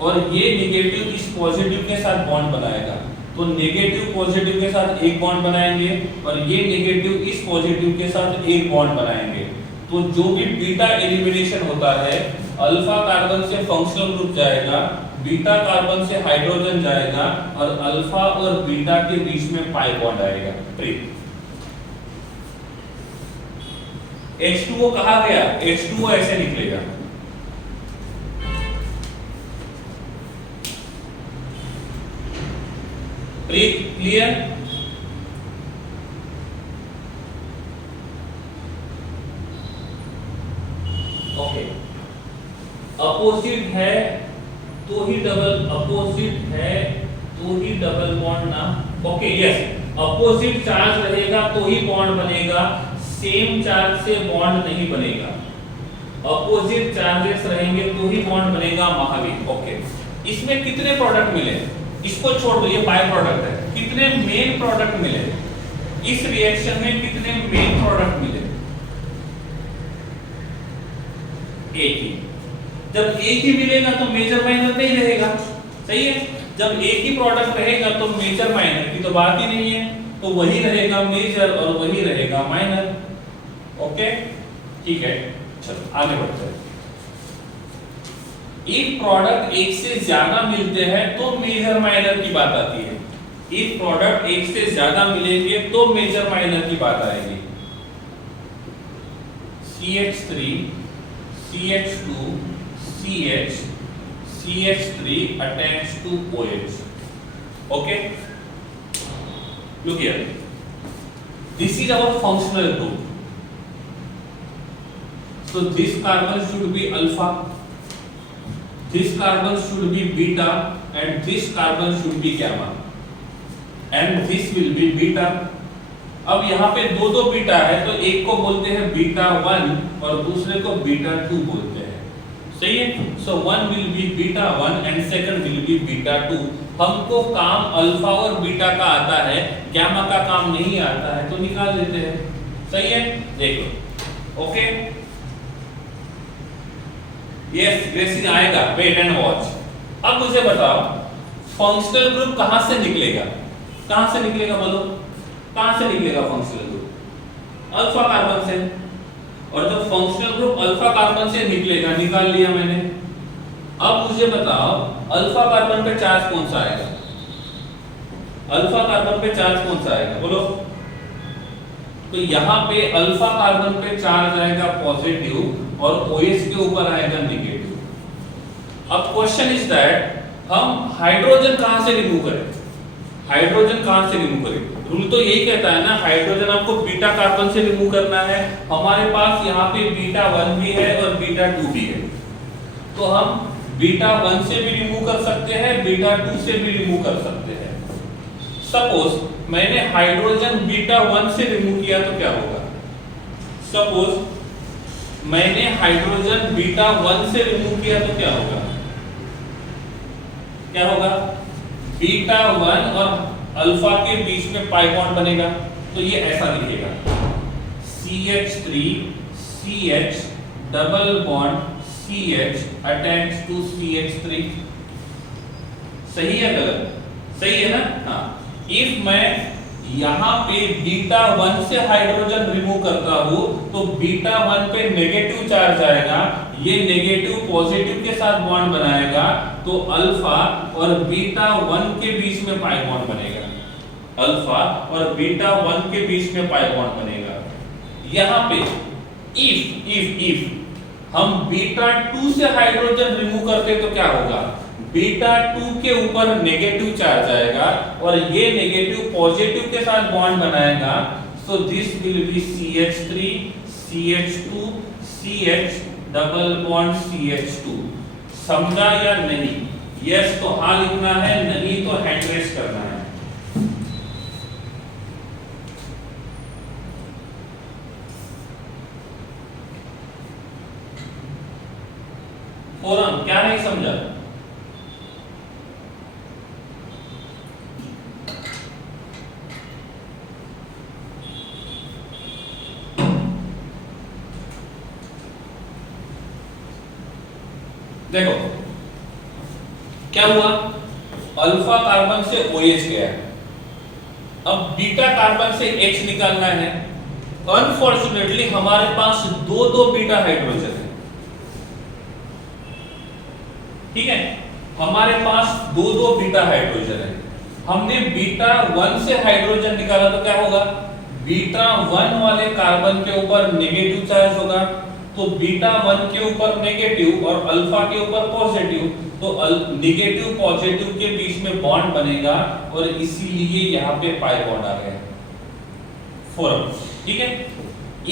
और ये निगेटिव इस पॉजिटिव के साथ बॉन्ड बनाएगा, तो नेगेटिव पॉजिटिव के साथ एक बॉन्ड बनाएंगे और ये नेगेटिव इस पॉजिटिव के साथ एक बॉन्ड बनाएंगे। तो जो भी बीटा एलिमिनेशन होता है, अल्फा कार्बन से फंक्शनल ग्रुप जाएगा, बीटा कार्बन से हाइड्रोजन जाएगा और अल्फा और बीटा के बीच में पाई बॉन्ड आएगा। H2O कहा गया? H2O ऐसे निकलेगा। क्लियर? ओके, अपोजिट है तो ही डबल, अपोजिट है तो ही डबल बॉन्ड ना। ओके यस, अपोजिट चार्ज रहेगा तो ही बॉन्ड बनेगा, सेम चार्ज से बॉन्ड नहीं बनेगा। अपोजिट चार्जेस रहेंगे तो ही बॉन्ड बनेगा महावीर। ओके, इसमें कितने प्रोडक्ट मिले? इसको छोड़ दो, ये बाय प्रोडक्ट है। कितने मेन प्रोडक्ट मिले इस रिएक्शन में? कितने मेन प्रोडक्ट मिले? एक ही। जब एक ही मिलेगा तो मेजर माइनर नहीं रहेगा, सही है। जब एक ही प्रोडक्ट रहेगा तो मेजर माइनर की तो बात ही नहीं है, तो वही रहेगा मेजर और वही रहेगा माइनर। ओके ठीक है, चलो आगे बढ़ते हैं। एक प्रोडक्ट एक से ज्यादा मिलते हैं तो मेजर माइनर की बात आती है। एक प्रोडक्ट एक से ज्यादा मिलेंगे तो मेजर माइनर की बात आएगी। CH3 CH2 CH CH3 attached to OH. Okay, look here, this is our functional group, so this carbon should be alpha, this carbon should be beta, and this carbon should be gamma, and this will be beta. अब यहाँ पे दो दो बीटा है तो एक को बोलते हैं बीटा 1 और दूसरे को बीटा 2 बोलते हैं, सही है। So one will be beta 1 and second will B beta 2। हमको काम अल्फा और बीटा का आता है, गामा का काम नहीं आता है, तो निकाल देते हैं, सही है। देखो ओके, यस ग्रेसिंग आएगा, वेट एंड वॉच। अब मुझे बताओ फंक्शनल ग्रुप कहां से निकलेगा, कहां से निकलेगा बोलो, कहां से निकलेगा फंक्शनल ग्रुप? अल्फा कार्बन से। और जब फंक्शनल ग्रुप अल्फा कार्बन से निकलेगा, निकाल लिया मैंने। अब मुझे बताओ अल्फा कार्बन पे चार्ज कौन सा आएगा, अल्फा कार्बन पे चार्ज कौन सा आएगा बोलो। तो यहां पे अल्फा कार्बन पे चार्ज आएगा पॉजिटिव और OH के ऊपर आएगा नेगेटिव। अब क्वेश्चन इज दैट हम हाइड्रोजन कहां से रिमूव करें, हाइड्रोजन कहां से रिमूव करें? रूल तो यही कहता है ना, हाइड्रोजन आपको बीटा कार्बन से रिमूव करना है। हमारे पास यहाँ पे बीटा 1 भी है और बीटा 2 भी है, तो हम बीटा 1 से भी रिमूव कर सकते हैं, बीटा 2 से भी रिमूव कर सकते हैं। सपोज मैंने हाइड्रोजन बीटा 1 से रिमूव किया तो क्या होगा, सपोज मैंने हाइड्रोजन बीटा 1 से रिमूव किया तो क्या होगा, क्या होगा? बीटा 1 और अल्फा के बीच में पाई बॉन्ड बनेगा, तो ये ऐसा लिखेगा CH3 CH double bond CH attached to CH3। सही है गलत? सही है ना? हाँ। इफ मैं यहाँ पे बीटा 1 से हाइड्रोजन रिमूव करता हूँ तो बीटा 1 पे नेगेटिव चार्ज आएगा, ये नेगेटिव पॉजिटिव के साथ बॉन्ड बनाएगा, तो अल्फा और बीटा 1 के बीच में पाई बॉन्ड बनेगा, अल्फा और बीटा 1 के बीच में पाई बॉन्ड बनेगा। यहाँ पे इफ हम बीटा 2 से हाइड्रोजन रिमूव करते तो क्या होगा, बीटा 2 के ऊपर नेगेटिव चार्ज आएगा और ये नेगेटिव पॉजिटिव के साथ बॉन्ड बनाएगा, so this will be CH3 CH2 CH double bond CH2। समझा या नहीं? यस तो हाँ लिखना है, नहीं तो हैंड रेस करना है। फोरम क्या नहीं समझा? देखो क्या हुआ, अल्फा कार्बन से OH गया, अब बीटा कार्बन से H निकालना है। अनफॉर्चुनेटली हमारे पास दो दो बीटा हाइड्रोजन है, ठीक है, हमारे पास दो दो बीटा हाइड्रोजन है। हमने बीटा 1 से हाइड्रोजन निकाला तो क्या होगा, बीटा 1 वाले कार्बन के ऊपर नेगेटिव चार्ज होगा, तो बीटा 1 के ऊपर नेगेटिव और अल्फा के ऊपर पॉजिटिव, तो नेगेटिव पॉजिटिव के बीच में बॉन्ड बनेगा और इसीलिए यहाँ पे पाई बॉन्ड आ गया फॉर्म, ठीक है।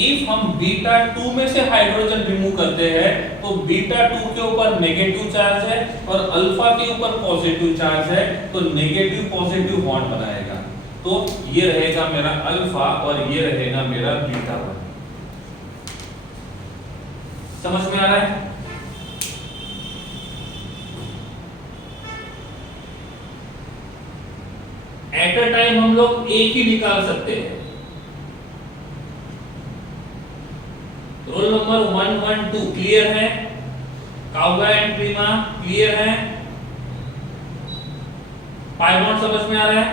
इफ हम बीटा 2 में से हाइड्रोजन रिमूव करते हैं तो बीटा 2 के ऊपर नेगेटिव चार्ज है और अल्फा के ऊपर पॉजिटिव चार्ज है, तो नेगेटिव पॉजिटिव बॉन्ड बनाएगा, तो ये रहेगा मेरा अल्फा और ये रहेगा मेरा बीटा 1। समझ में आ रहा है? एट अ टाइम हम लोग एक ही निकाल सकते हैं। रोल नंबर 1, 1, 2 क्लियर है? काव्या एंड प्रीमा क्लियर है? पाई बॉन्ड समझ में आ रहा है?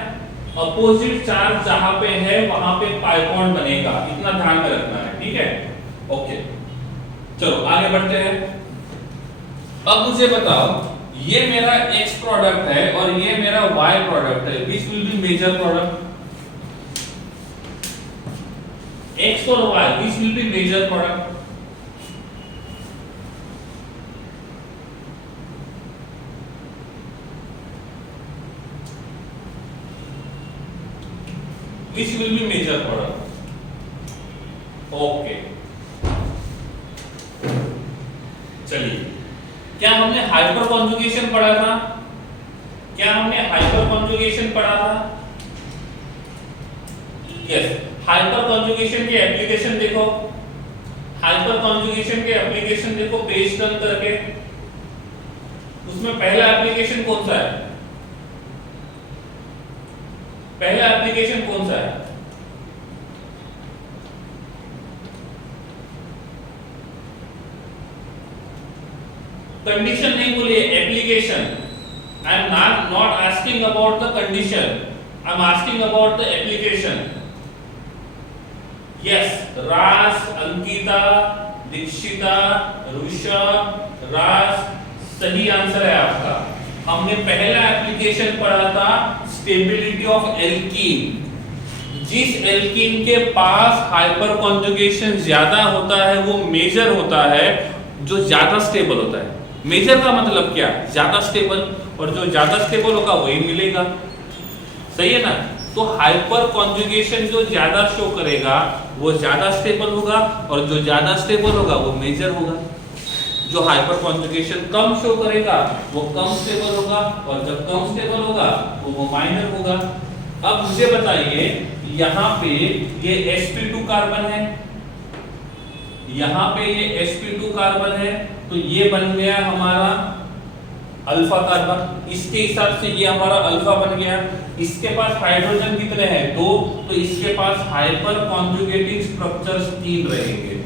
अपोजिट चार्ज जहां पे है वहां पे पाई बॉन्ड बनेगा, इतना ध्यान में रखना है, ठीक है? ओके, चलो आगे बढ़ते हैं। अब मुझे बताओ, ये मेरा X प्रोडक्ट है और ये मेरा Y प्रोडक्ट है, which will be major product? X और Y, which will be major product? Which will be major product? Okay. चलिए, क्या हमने हाइपर कॉन्जुगेशन पढ़ा था? क्या हमने हाइपर कॉन्जुगेशन पढ़ा था? यस, हाइपर कॉन्जुगेशन के एप्लीकेशन देखो, हाइपर कॉन्जुगेशन के एप्लीकेशन देखो, पेज टर्न करके। उसमें पहला एप्लीकेशन कौन सा है? पहला एप्लीकेशन कौन सा है? कंडीशन नहीं बोलिए, application. I am not asking about the condition, I am asking about the application. Yes, Raj, Ankita, Dikshita, Rishabh, Raj, सही आंसर है आपका। हमने पहला एप्लीकेशन पढ़ा था स्टेबिलिटी ऑफ एल्कीन। जिस एल्कीन के पास हाइपर कॉन्जुगेशन ज्यादा होता है वो मेजर होता है, जो ज्यादा स्टेबल होता है। मेजर का मतलब क्या? ज्यादा स्टेबल, और जो ज्यादा स्टेबल होगा वही मिलेगा, सही है ना? तो हाइपर कॉन्जुगेशन जो ज्यादा शो करेगा वो ज्यादा स्टेबल होगा, और जो ज्यादा स्टेबल होगा वो मेजर होगा। जो हाइपर कॉन्जुगेशन कम शो करेगा वो कम स्टेबल होगा, और जब कम स्टेबल होगा वो माइनर होगा। अब मुझे बताइए, यहाँ पे ये sp2 कार्बन है, यहाँ पे ये sp2 कार्बन है, तो ये बन गया हमारा अल्फा कार्बन। इसके हिसाब से ये हमारा अल्फा बन गया। इसके पास हाइड्रोजन कितने हैं? 2, तो इसके पास हाइपर कॉन्जुगेटिंग स्ट्रक्चर्स 3 रहेंगे।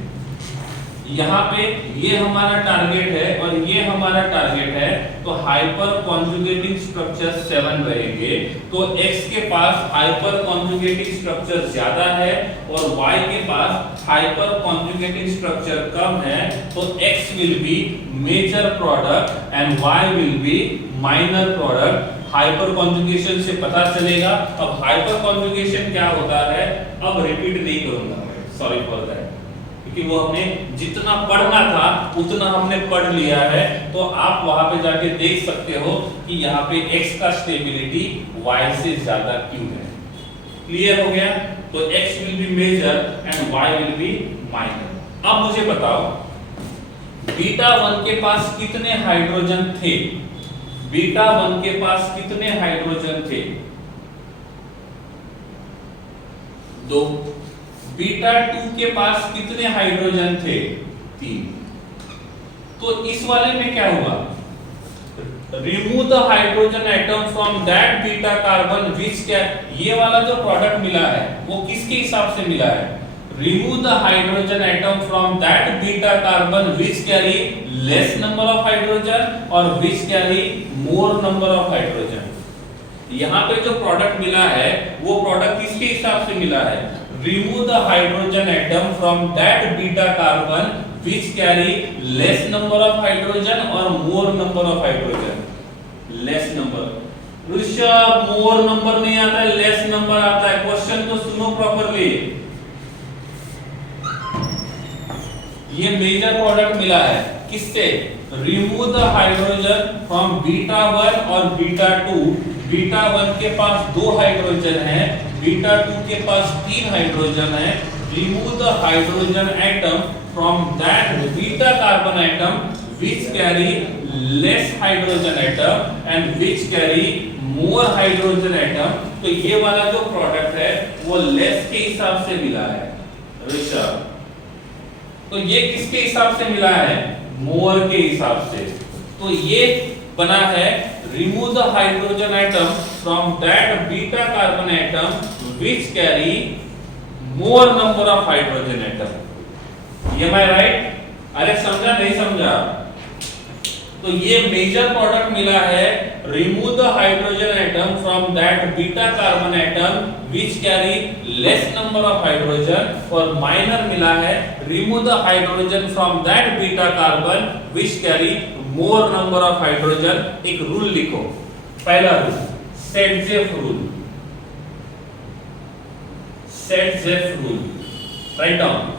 यहाँ पे ये हमारा टारगेट है और ये हमारा टारगेट है, तो हाइपर कॉन्जुगेटिंग स्ट्रक्चर 7 रहेंगे। तो X के पास हाइपर कॉन्जुगेटिंग स्ट्रक्चर ज्यादा है और Y के पास हाइपर कॉन्जुगेटिंग स्ट्रक्चर कम है, तो X will be major product and Y will be minor product. Hyperconjugation से पता चलेगा। अब हाइपर कॉन्जुगेशन क्या होता है अब रिपीट नहीं करूंगा मैं, सॉरी फॉर दैट, क्योंकि वो हमने जितना पढ़ना था उतना हमने पढ़ लिया है। तो आप वहां पे जाके देख सकते हो कि यहाँ पे X का स्टेबिलिटी Y से ज्यादा क्यों है। क्लियर हो गया? तो X will be major and Y will be minor. अब मुझे बताओ, बीटा 1 के पास कितने हाइड्रोजन थे? बीटा 1 के पास कितने हाइड्रोजन थे? 2। बीटा 2 के पास कितने हाइड्रोजन थे? 3। तो इस वाले में क्या हुआ? Remove the hydrogen atom from that beta carbon विच, क्या ये वाला जो प्रोडक्ट मिला है वो किसके हिसाब से मिला है? Remove the hydrogen atom from that beta carbon which carry less number of hydrogen or which carry more number of hydrogen. यहाँ पे जो प्रोडक्ट मिला है वो प्रोडक्ट किसके हिसाब से मिला है? Remove the hydrogen atom from that beta carbon which carry less number of hydrogen or more number of hydrogen. Less number. Rishabh, more number नहीं आता है, less number आता है। क्वेश्चन तो सुनो प्रॉपरली। ये मेजर प्रोडक्ट मिला है किससे? Remove the hydrogen from beta 1 और beta 2। बीटा 1 के पास 2 हाइड्रोजन है, बीटा 2 के पास 3 हाइड्रोजन है। Remove the hydrogen atom from that beta carbon atom which carry less hydrogen atom and which carry more hydrogen atom। तो ये वाला जो प्रोडक्ट है वो लेस के हिसाब से मिला है ऋषभ। तो ये किसके हिसाब से मिला है? मोर के हिसाब से। तो ये बना है remove the hydrogen atom from that beta carbon atom which carry more number of hydrogen atom। ये मैं राइट? अरे समझा नहीं समझा? तो ये मेजर प्रोडक्ट मिला है remove the hydrogen atom from that beta carbon atom which carry less number of hydrogen, और माइनर मिला है remove the hydrogen from that beta carbon which carry more number of hydrogen. एक रूल लिखो, पहला rule set-Jeff rule, set-Jeff rule, write down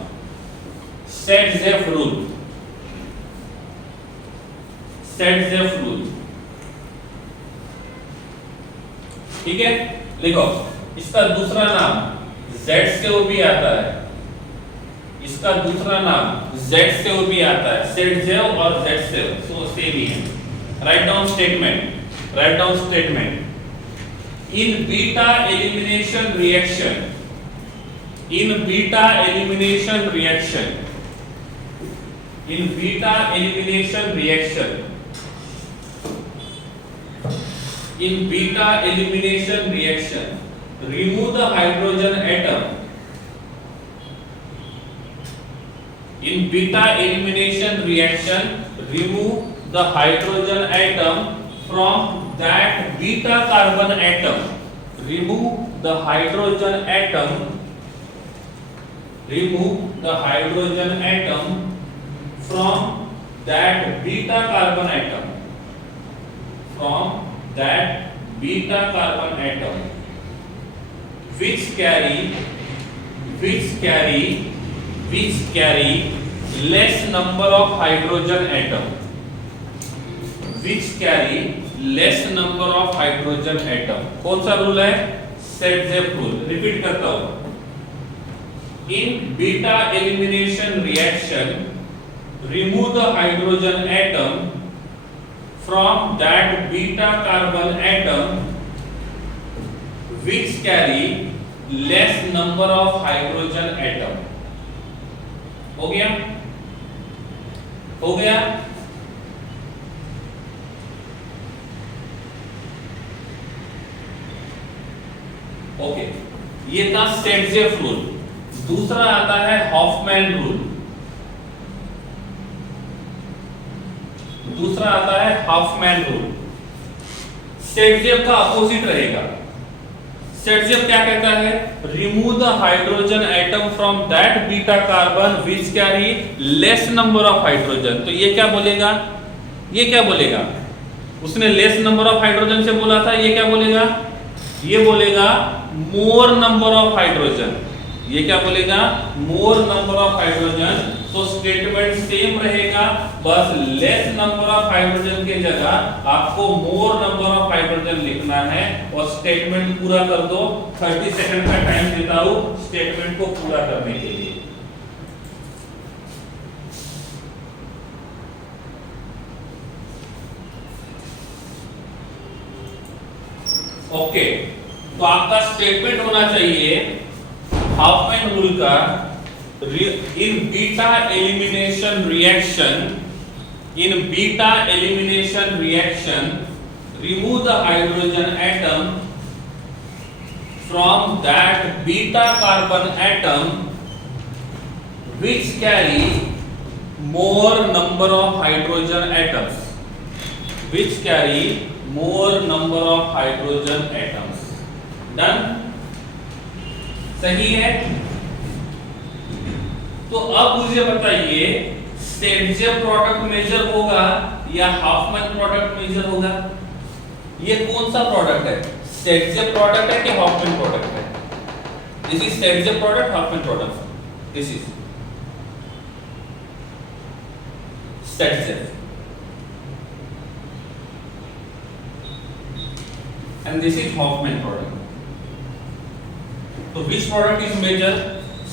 set-Jeff rule, set-Jeff rule, ठीक है। लिखो, इसका दूसरा नाम Z से वो भी आता है, इसका दूसरा नाम Z से वो भी आता है, सेट-जेफ और Z-जेफ सो सेम ही है। Write down statement, write down statement in beta elimination reaction, in beta elimination reaction, in beta elimination reaction, in beta elimination reaction remove the hydrogen atom, in beta elimination reaction remove the hydrogen atom from that beta carbon atom, remove the hydrogen atom, remove the hydrogen atom from that beta carbon atom, from that beta carbon atom which carry less number of hydrogen atom, which carry less number of hydrogen atom। कौन सा रूल है? Set-Jeff rule. रिपीट करता हूं, in beta elimination reaction remove the hydrogen atom from that beta carbon atom which carry less number of hydrogen atom। हो गया, हो गया। ओके, ये था सेट-जेफ रूल। दूसरा आता है हॉफमैन रूल, दूसरा आता है हॉफमैन रूल। सेट-जेफ का अपोजिट रहेगा। सेट-जेफ क्या कहता है? Remove the hydrogen atom from that beta carbon which carry less number of hydrogen. तो ये क्या बोलेगा? ये क्या बोलेगा? उसने लेस नंबर ऑफ हाइड्रोजन से बोला था, ये क्या बोलेगा? ये बोलेगा मोर नंबर ऑफ हाइड्रोजन। ये क्या बोलेगा? मोर नंबर ऑफ हाइड्रोजन। तो स्टेटमेंट सेम रहेगा, बस लेस नंबर ऑफ हाइड्रोजन के जगह आपको मोर नंबर ऑफ हाइड्रोजन लिखना है और स्टेटमेंट पूरा कर दो। 30 सेकंड का टाइम देता हूं स्टेटमेंट को पूरा करने के लिए। ओके, तो आपका स्टेटमेंट होना चाहिए हॉफमैन रूल का, in beta elimination reaction, in beta elimination reaction remove the hydrogen atom from that beta carbon atom which carry more number of hydrogen atoms, which carry more number of hydrogen atoms। Done? सही है? तो अब मुझे बताइए सेट-जेफ प्रोडक्ट मेजर होगा या हॉफमैन प्रोडक्ट मेजर होगा? ये कौन सा प्रोडक्ट है? सेट-जेफ प्रोडक्ट है कि हॉफमैन प्रोडक्ट है? This is Saytzeff product, Hofmann product. This is Saytzeff and this is Hofmann product। So which product is measured?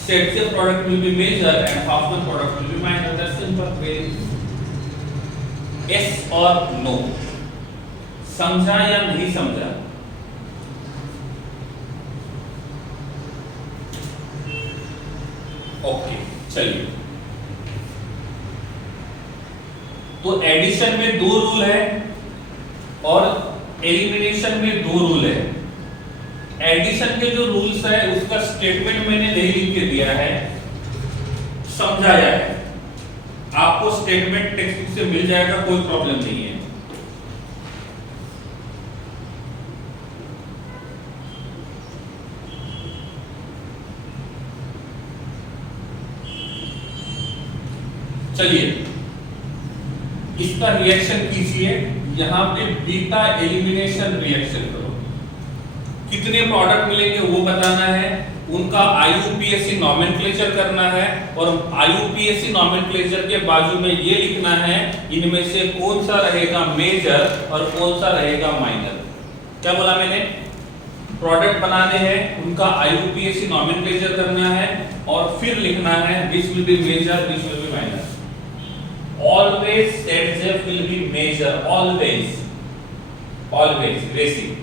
Set-जेफ product will be measured and Hofmann product will be minor। That's simple, very yes or no। समझा या नहीं समझा? ओके, चलिए। तो एडिशन में 2 रूल है और एलिमिनेशन में 2 रूल है। एडिशन के जो रूल्स है उसका स्टेटमेंट मैंने नहीं लिख के दिया है, समझाया है। आपको स्टेटमेंट टेक्स्ट बुक से मिल जाएगा, कोई प्रॉब्लम नहीं है। चलिए इसका रिएक्शन कीजिए, यहां पे बीटा एलिमिनेशन रिएक्शन करो। कितने प्रोडक्ट मिलेंगे वो बताना है, उनका आईयूपीएसी नॉमेनक्लेचर करना है, और आईयूपीएसी नॉमेनक्लेचर के बाजू में ये लिखना है इनमें से कौन सा रहेगा मेजर और कौन सा रहेगा माइनर। क्या बोला मैंने? प्रोडक्ट बनाने हैं, उनका आईयूपीएसी नॉमेनक्लेचर करना है, और फिर लिखना है which will be major, which will be minor. Always ZF will be major, always, always, basic.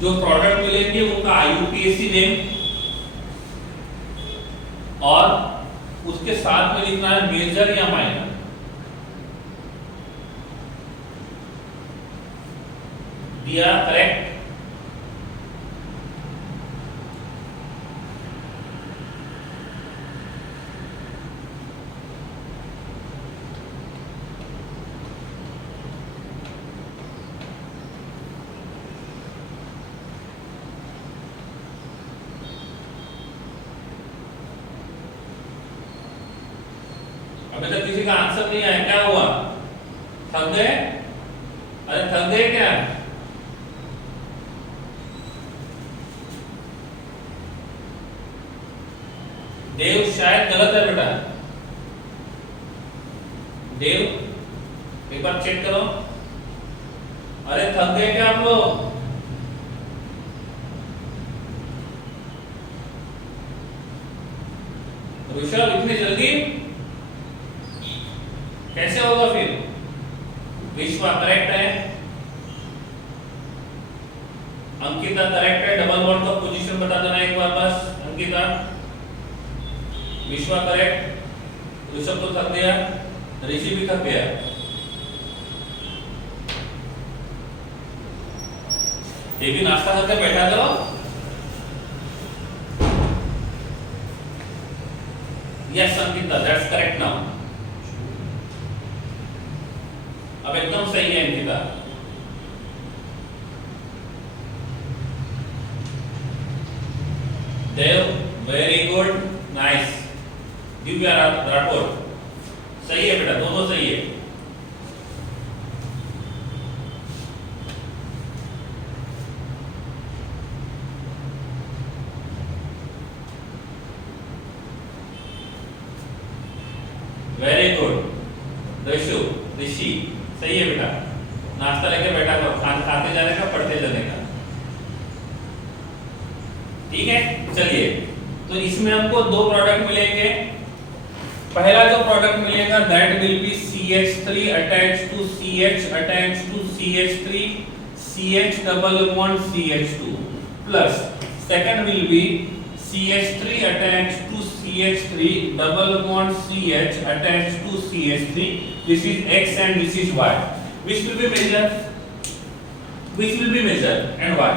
जो प्रोडक्ट मिलेंगे उनका आईयूपीएसी नेम, और उसके साथ में लिखना है मेजर या माइनर। दिया करेक्ट? अभी तक किसी का आंसर नहीं आया, क्या हुआ? थक गए? अरे थक गए क्या? देव शायद गलत है बेटा। देव एक बार चेक करो। अरे थक गए क्या आप लोग? ऋषभ इतनी जल्दी कैसे होगा फिर? विश्वा करेक्ट है, अंकिता करेक्ट है। डबल बॉन्ड का पोजीशन बता देना एक बार बस। अंकिता, विश्वा करेक्ट। ऋषभ तो थक गया, ऋषि भी थक गया। ये भी नाश्ता करके बैठा करो। Yes Ankita, that's correct now. अब एकदम सही है Ankita. Dev very good, nice. Divya Rathore सही है बेटा, दोनों सही है। वेरी गुड ऋषु, ऋषि सही है बेटा। नाश्ता लेके बैठा करो, खाते जाने का, पढ़ते जाने का, ठीक है। चलिए, तो इसमें हमको दो प्रोडक्ट मिलेंगे। पहला जो प्रोडक्ट मिलेगा that will be CH3 attached to CH attached to CH3 CH double bond CH2 plus second will be CH3 attached to CH3 double bond CH attached to CH3. This is X and this is Y. Which will be major? Which will be major and why?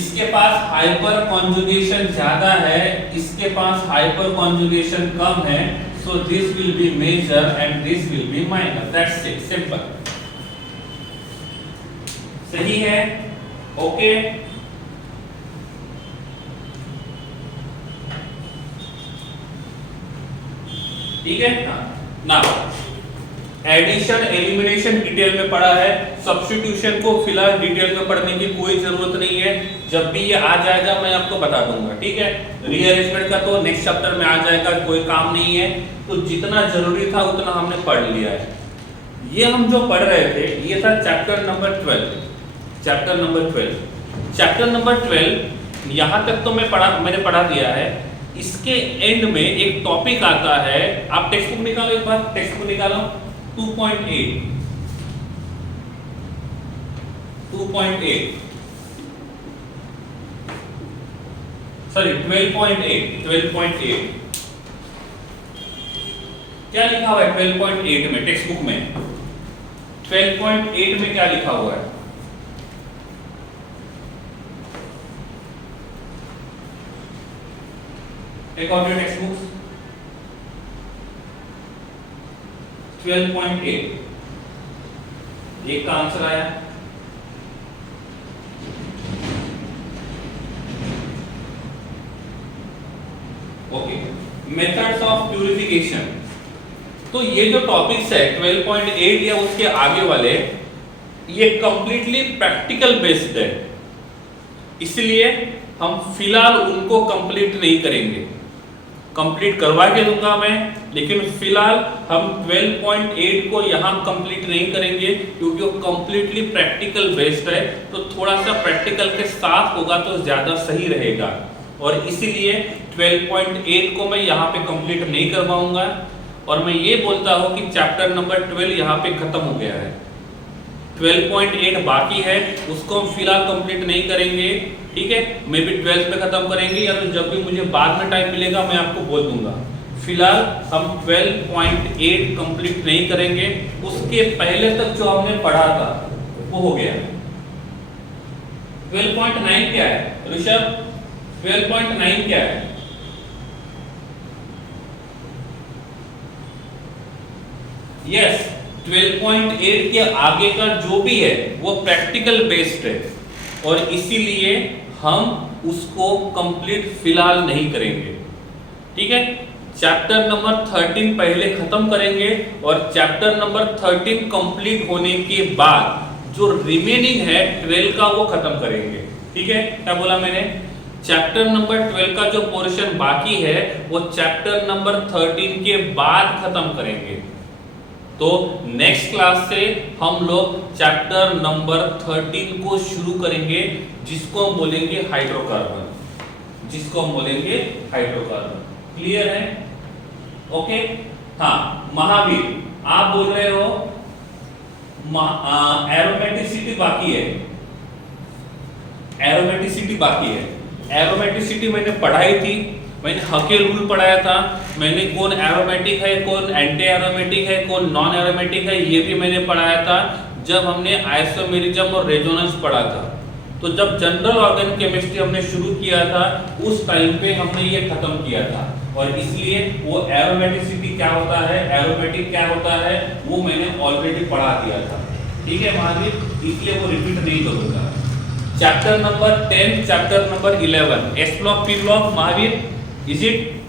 इसके पास हाइपर कॉन्जुगेशन ज्यादा है, इसके पास हाइपर कॉन्जुगेशन कम है, so this will be major and this will be minor. That's it, simple. सही है? ओके। ठीक है ना। एडिशन एलिमिनेशन डिटेल में पढ़ा है, सब्स्टिट्यूशन को फिलहाल डिटेल में पढ़ने की कोई जरूरत नहीं है। जब भी ये आ जाएगा मैं आपको बता दूंगा, ठीक है। रीअरेंजमेंट का तो नेक्स्ट चैप्टर में आ जाएगा, कोई काम नहीं है। तो जितना जरूरी था उतना हमने पढ़ लिया है। ये हम जो पढ़ रहे थे ये था chapter number 12। Chapter number 12, chapter number 12 यहां तक तो मैंने पढ़ा दिया है। इसके एंड में एक टॉपिक आता है, आप टेक्स्ट बुक निकालो, एक बार टेक्स्ट बुक निकालो। 2.8 2.8 सॉरी 12.8 क्या लिखा हुआ है 12.8 में टेक्स्ट बुक में? 12.8 में क्या लिखा हुआ है? एक और टेक्स्ट बुक 12.8 एक का आंसर आया। Okay, methods of purification. तो ये जो टॉपिक्स है 12.8 या उसके आगे वाले, ये कंप्लीटली प्रैक्टिकल बेस्ड है, इसलिए हम फिलहाल उनको कंप्लीट नहीं करेंगे। कंप्लीट करवा के दूंगा मैं, लेकिन फिलहाल हम 12.8 को यहाँ कंप्लीट नहीं करेंगे क्योंकि वो कंप्लीटली प्रैक्टिकल बेस्ड है। तो थोड़ा सा प्रैक्टिकल के साथ होगा तो ज्यादा सही रहेगा, और इसीलिए 12.8 को मैं यहाँ पे कंप्लीट नहीं करवाऊंगा। और मैं ये बोलता हूँ कि चैप्टर नंबर 12 यहाँ पे खत्म हो गया है। 12.8 बाकी है, उसको हम फिलहाल कंप्लीट नहीं करेंगे, ठीक है। मे बी 12 पे खत्म करेंगे, या तो जब भी मुझे बाद में टाइम मिलेगा मैं आपको बोल दूंगा। फिलहाल हम 12.8 कंप्लीट नहीं करेंगे। उसके पहले तक जो हमने पढ़ा था वो हो गया। 12.9 क्या है ऋषभ? 12.9 क्या है? यस, 12.8 के आगे का जो भी है वो प्रैक्टिकल बेस्ड है, और इसीलिए हम उसको कंप्लीट फिलहाल नहीं करेंगे, ठीक है। चैप्टर नंबर 13 पहले खत्म करेंगे, और चैप्टर नंबर 13 कंप्लीट होने के बाद जो रिमेनिंग है 12 का वो खत्म करेंगे, ठीक है। क्या बोला मैंने? चैप्टर नंबर 12 का जो पोर्शन बाकी है वो चैप्टर नंबर 13 के बाद खत्म करेंगे। तो नेक्स्ट क्लास से हम लोग चैप्टर नंबर 13 को शुरू करेंगे, जिसको हम बोलेंगे हाइड्रोकार्बन, जिसको हम बोलेंगे हाइड्रोकार्बन। क्लियर है? ओके। हाँ, महावीर आप बोल रहे हो एरोमेटिसिटी बाकी है, एरोमेटिसिटी बाकी है। एरोमेटिसिटी मैंने पढ़ाई थी, मैंने हके रूल पढ़ाया था, मैंने कौन एरोमेटिक है, कौन एंटी एरोमेटिक है, कौन नॉन एरोमेटिक है, ये भी मैंने पढ़ाया था जब हमने आइसोमेरिज्म और रेजोनेंस पढ़ा था। तो जब जनरल ऑर्गेनिक केमिस्ट्री हमने शुरू किया था उस टाइम पे हमने ये खत्म किया था, और इसलिए वो एरोमेटिसिटी क्या होता है, एरोमेटिक क्या होता है, वो मैंने ऑलरेडी पढ़ा दिया था, ठीक है महावीर, इसलिए वो रिपीट नहीं करूंगा। Chapter number 10, chapter number 11, S block, P block, Mahavir, is it?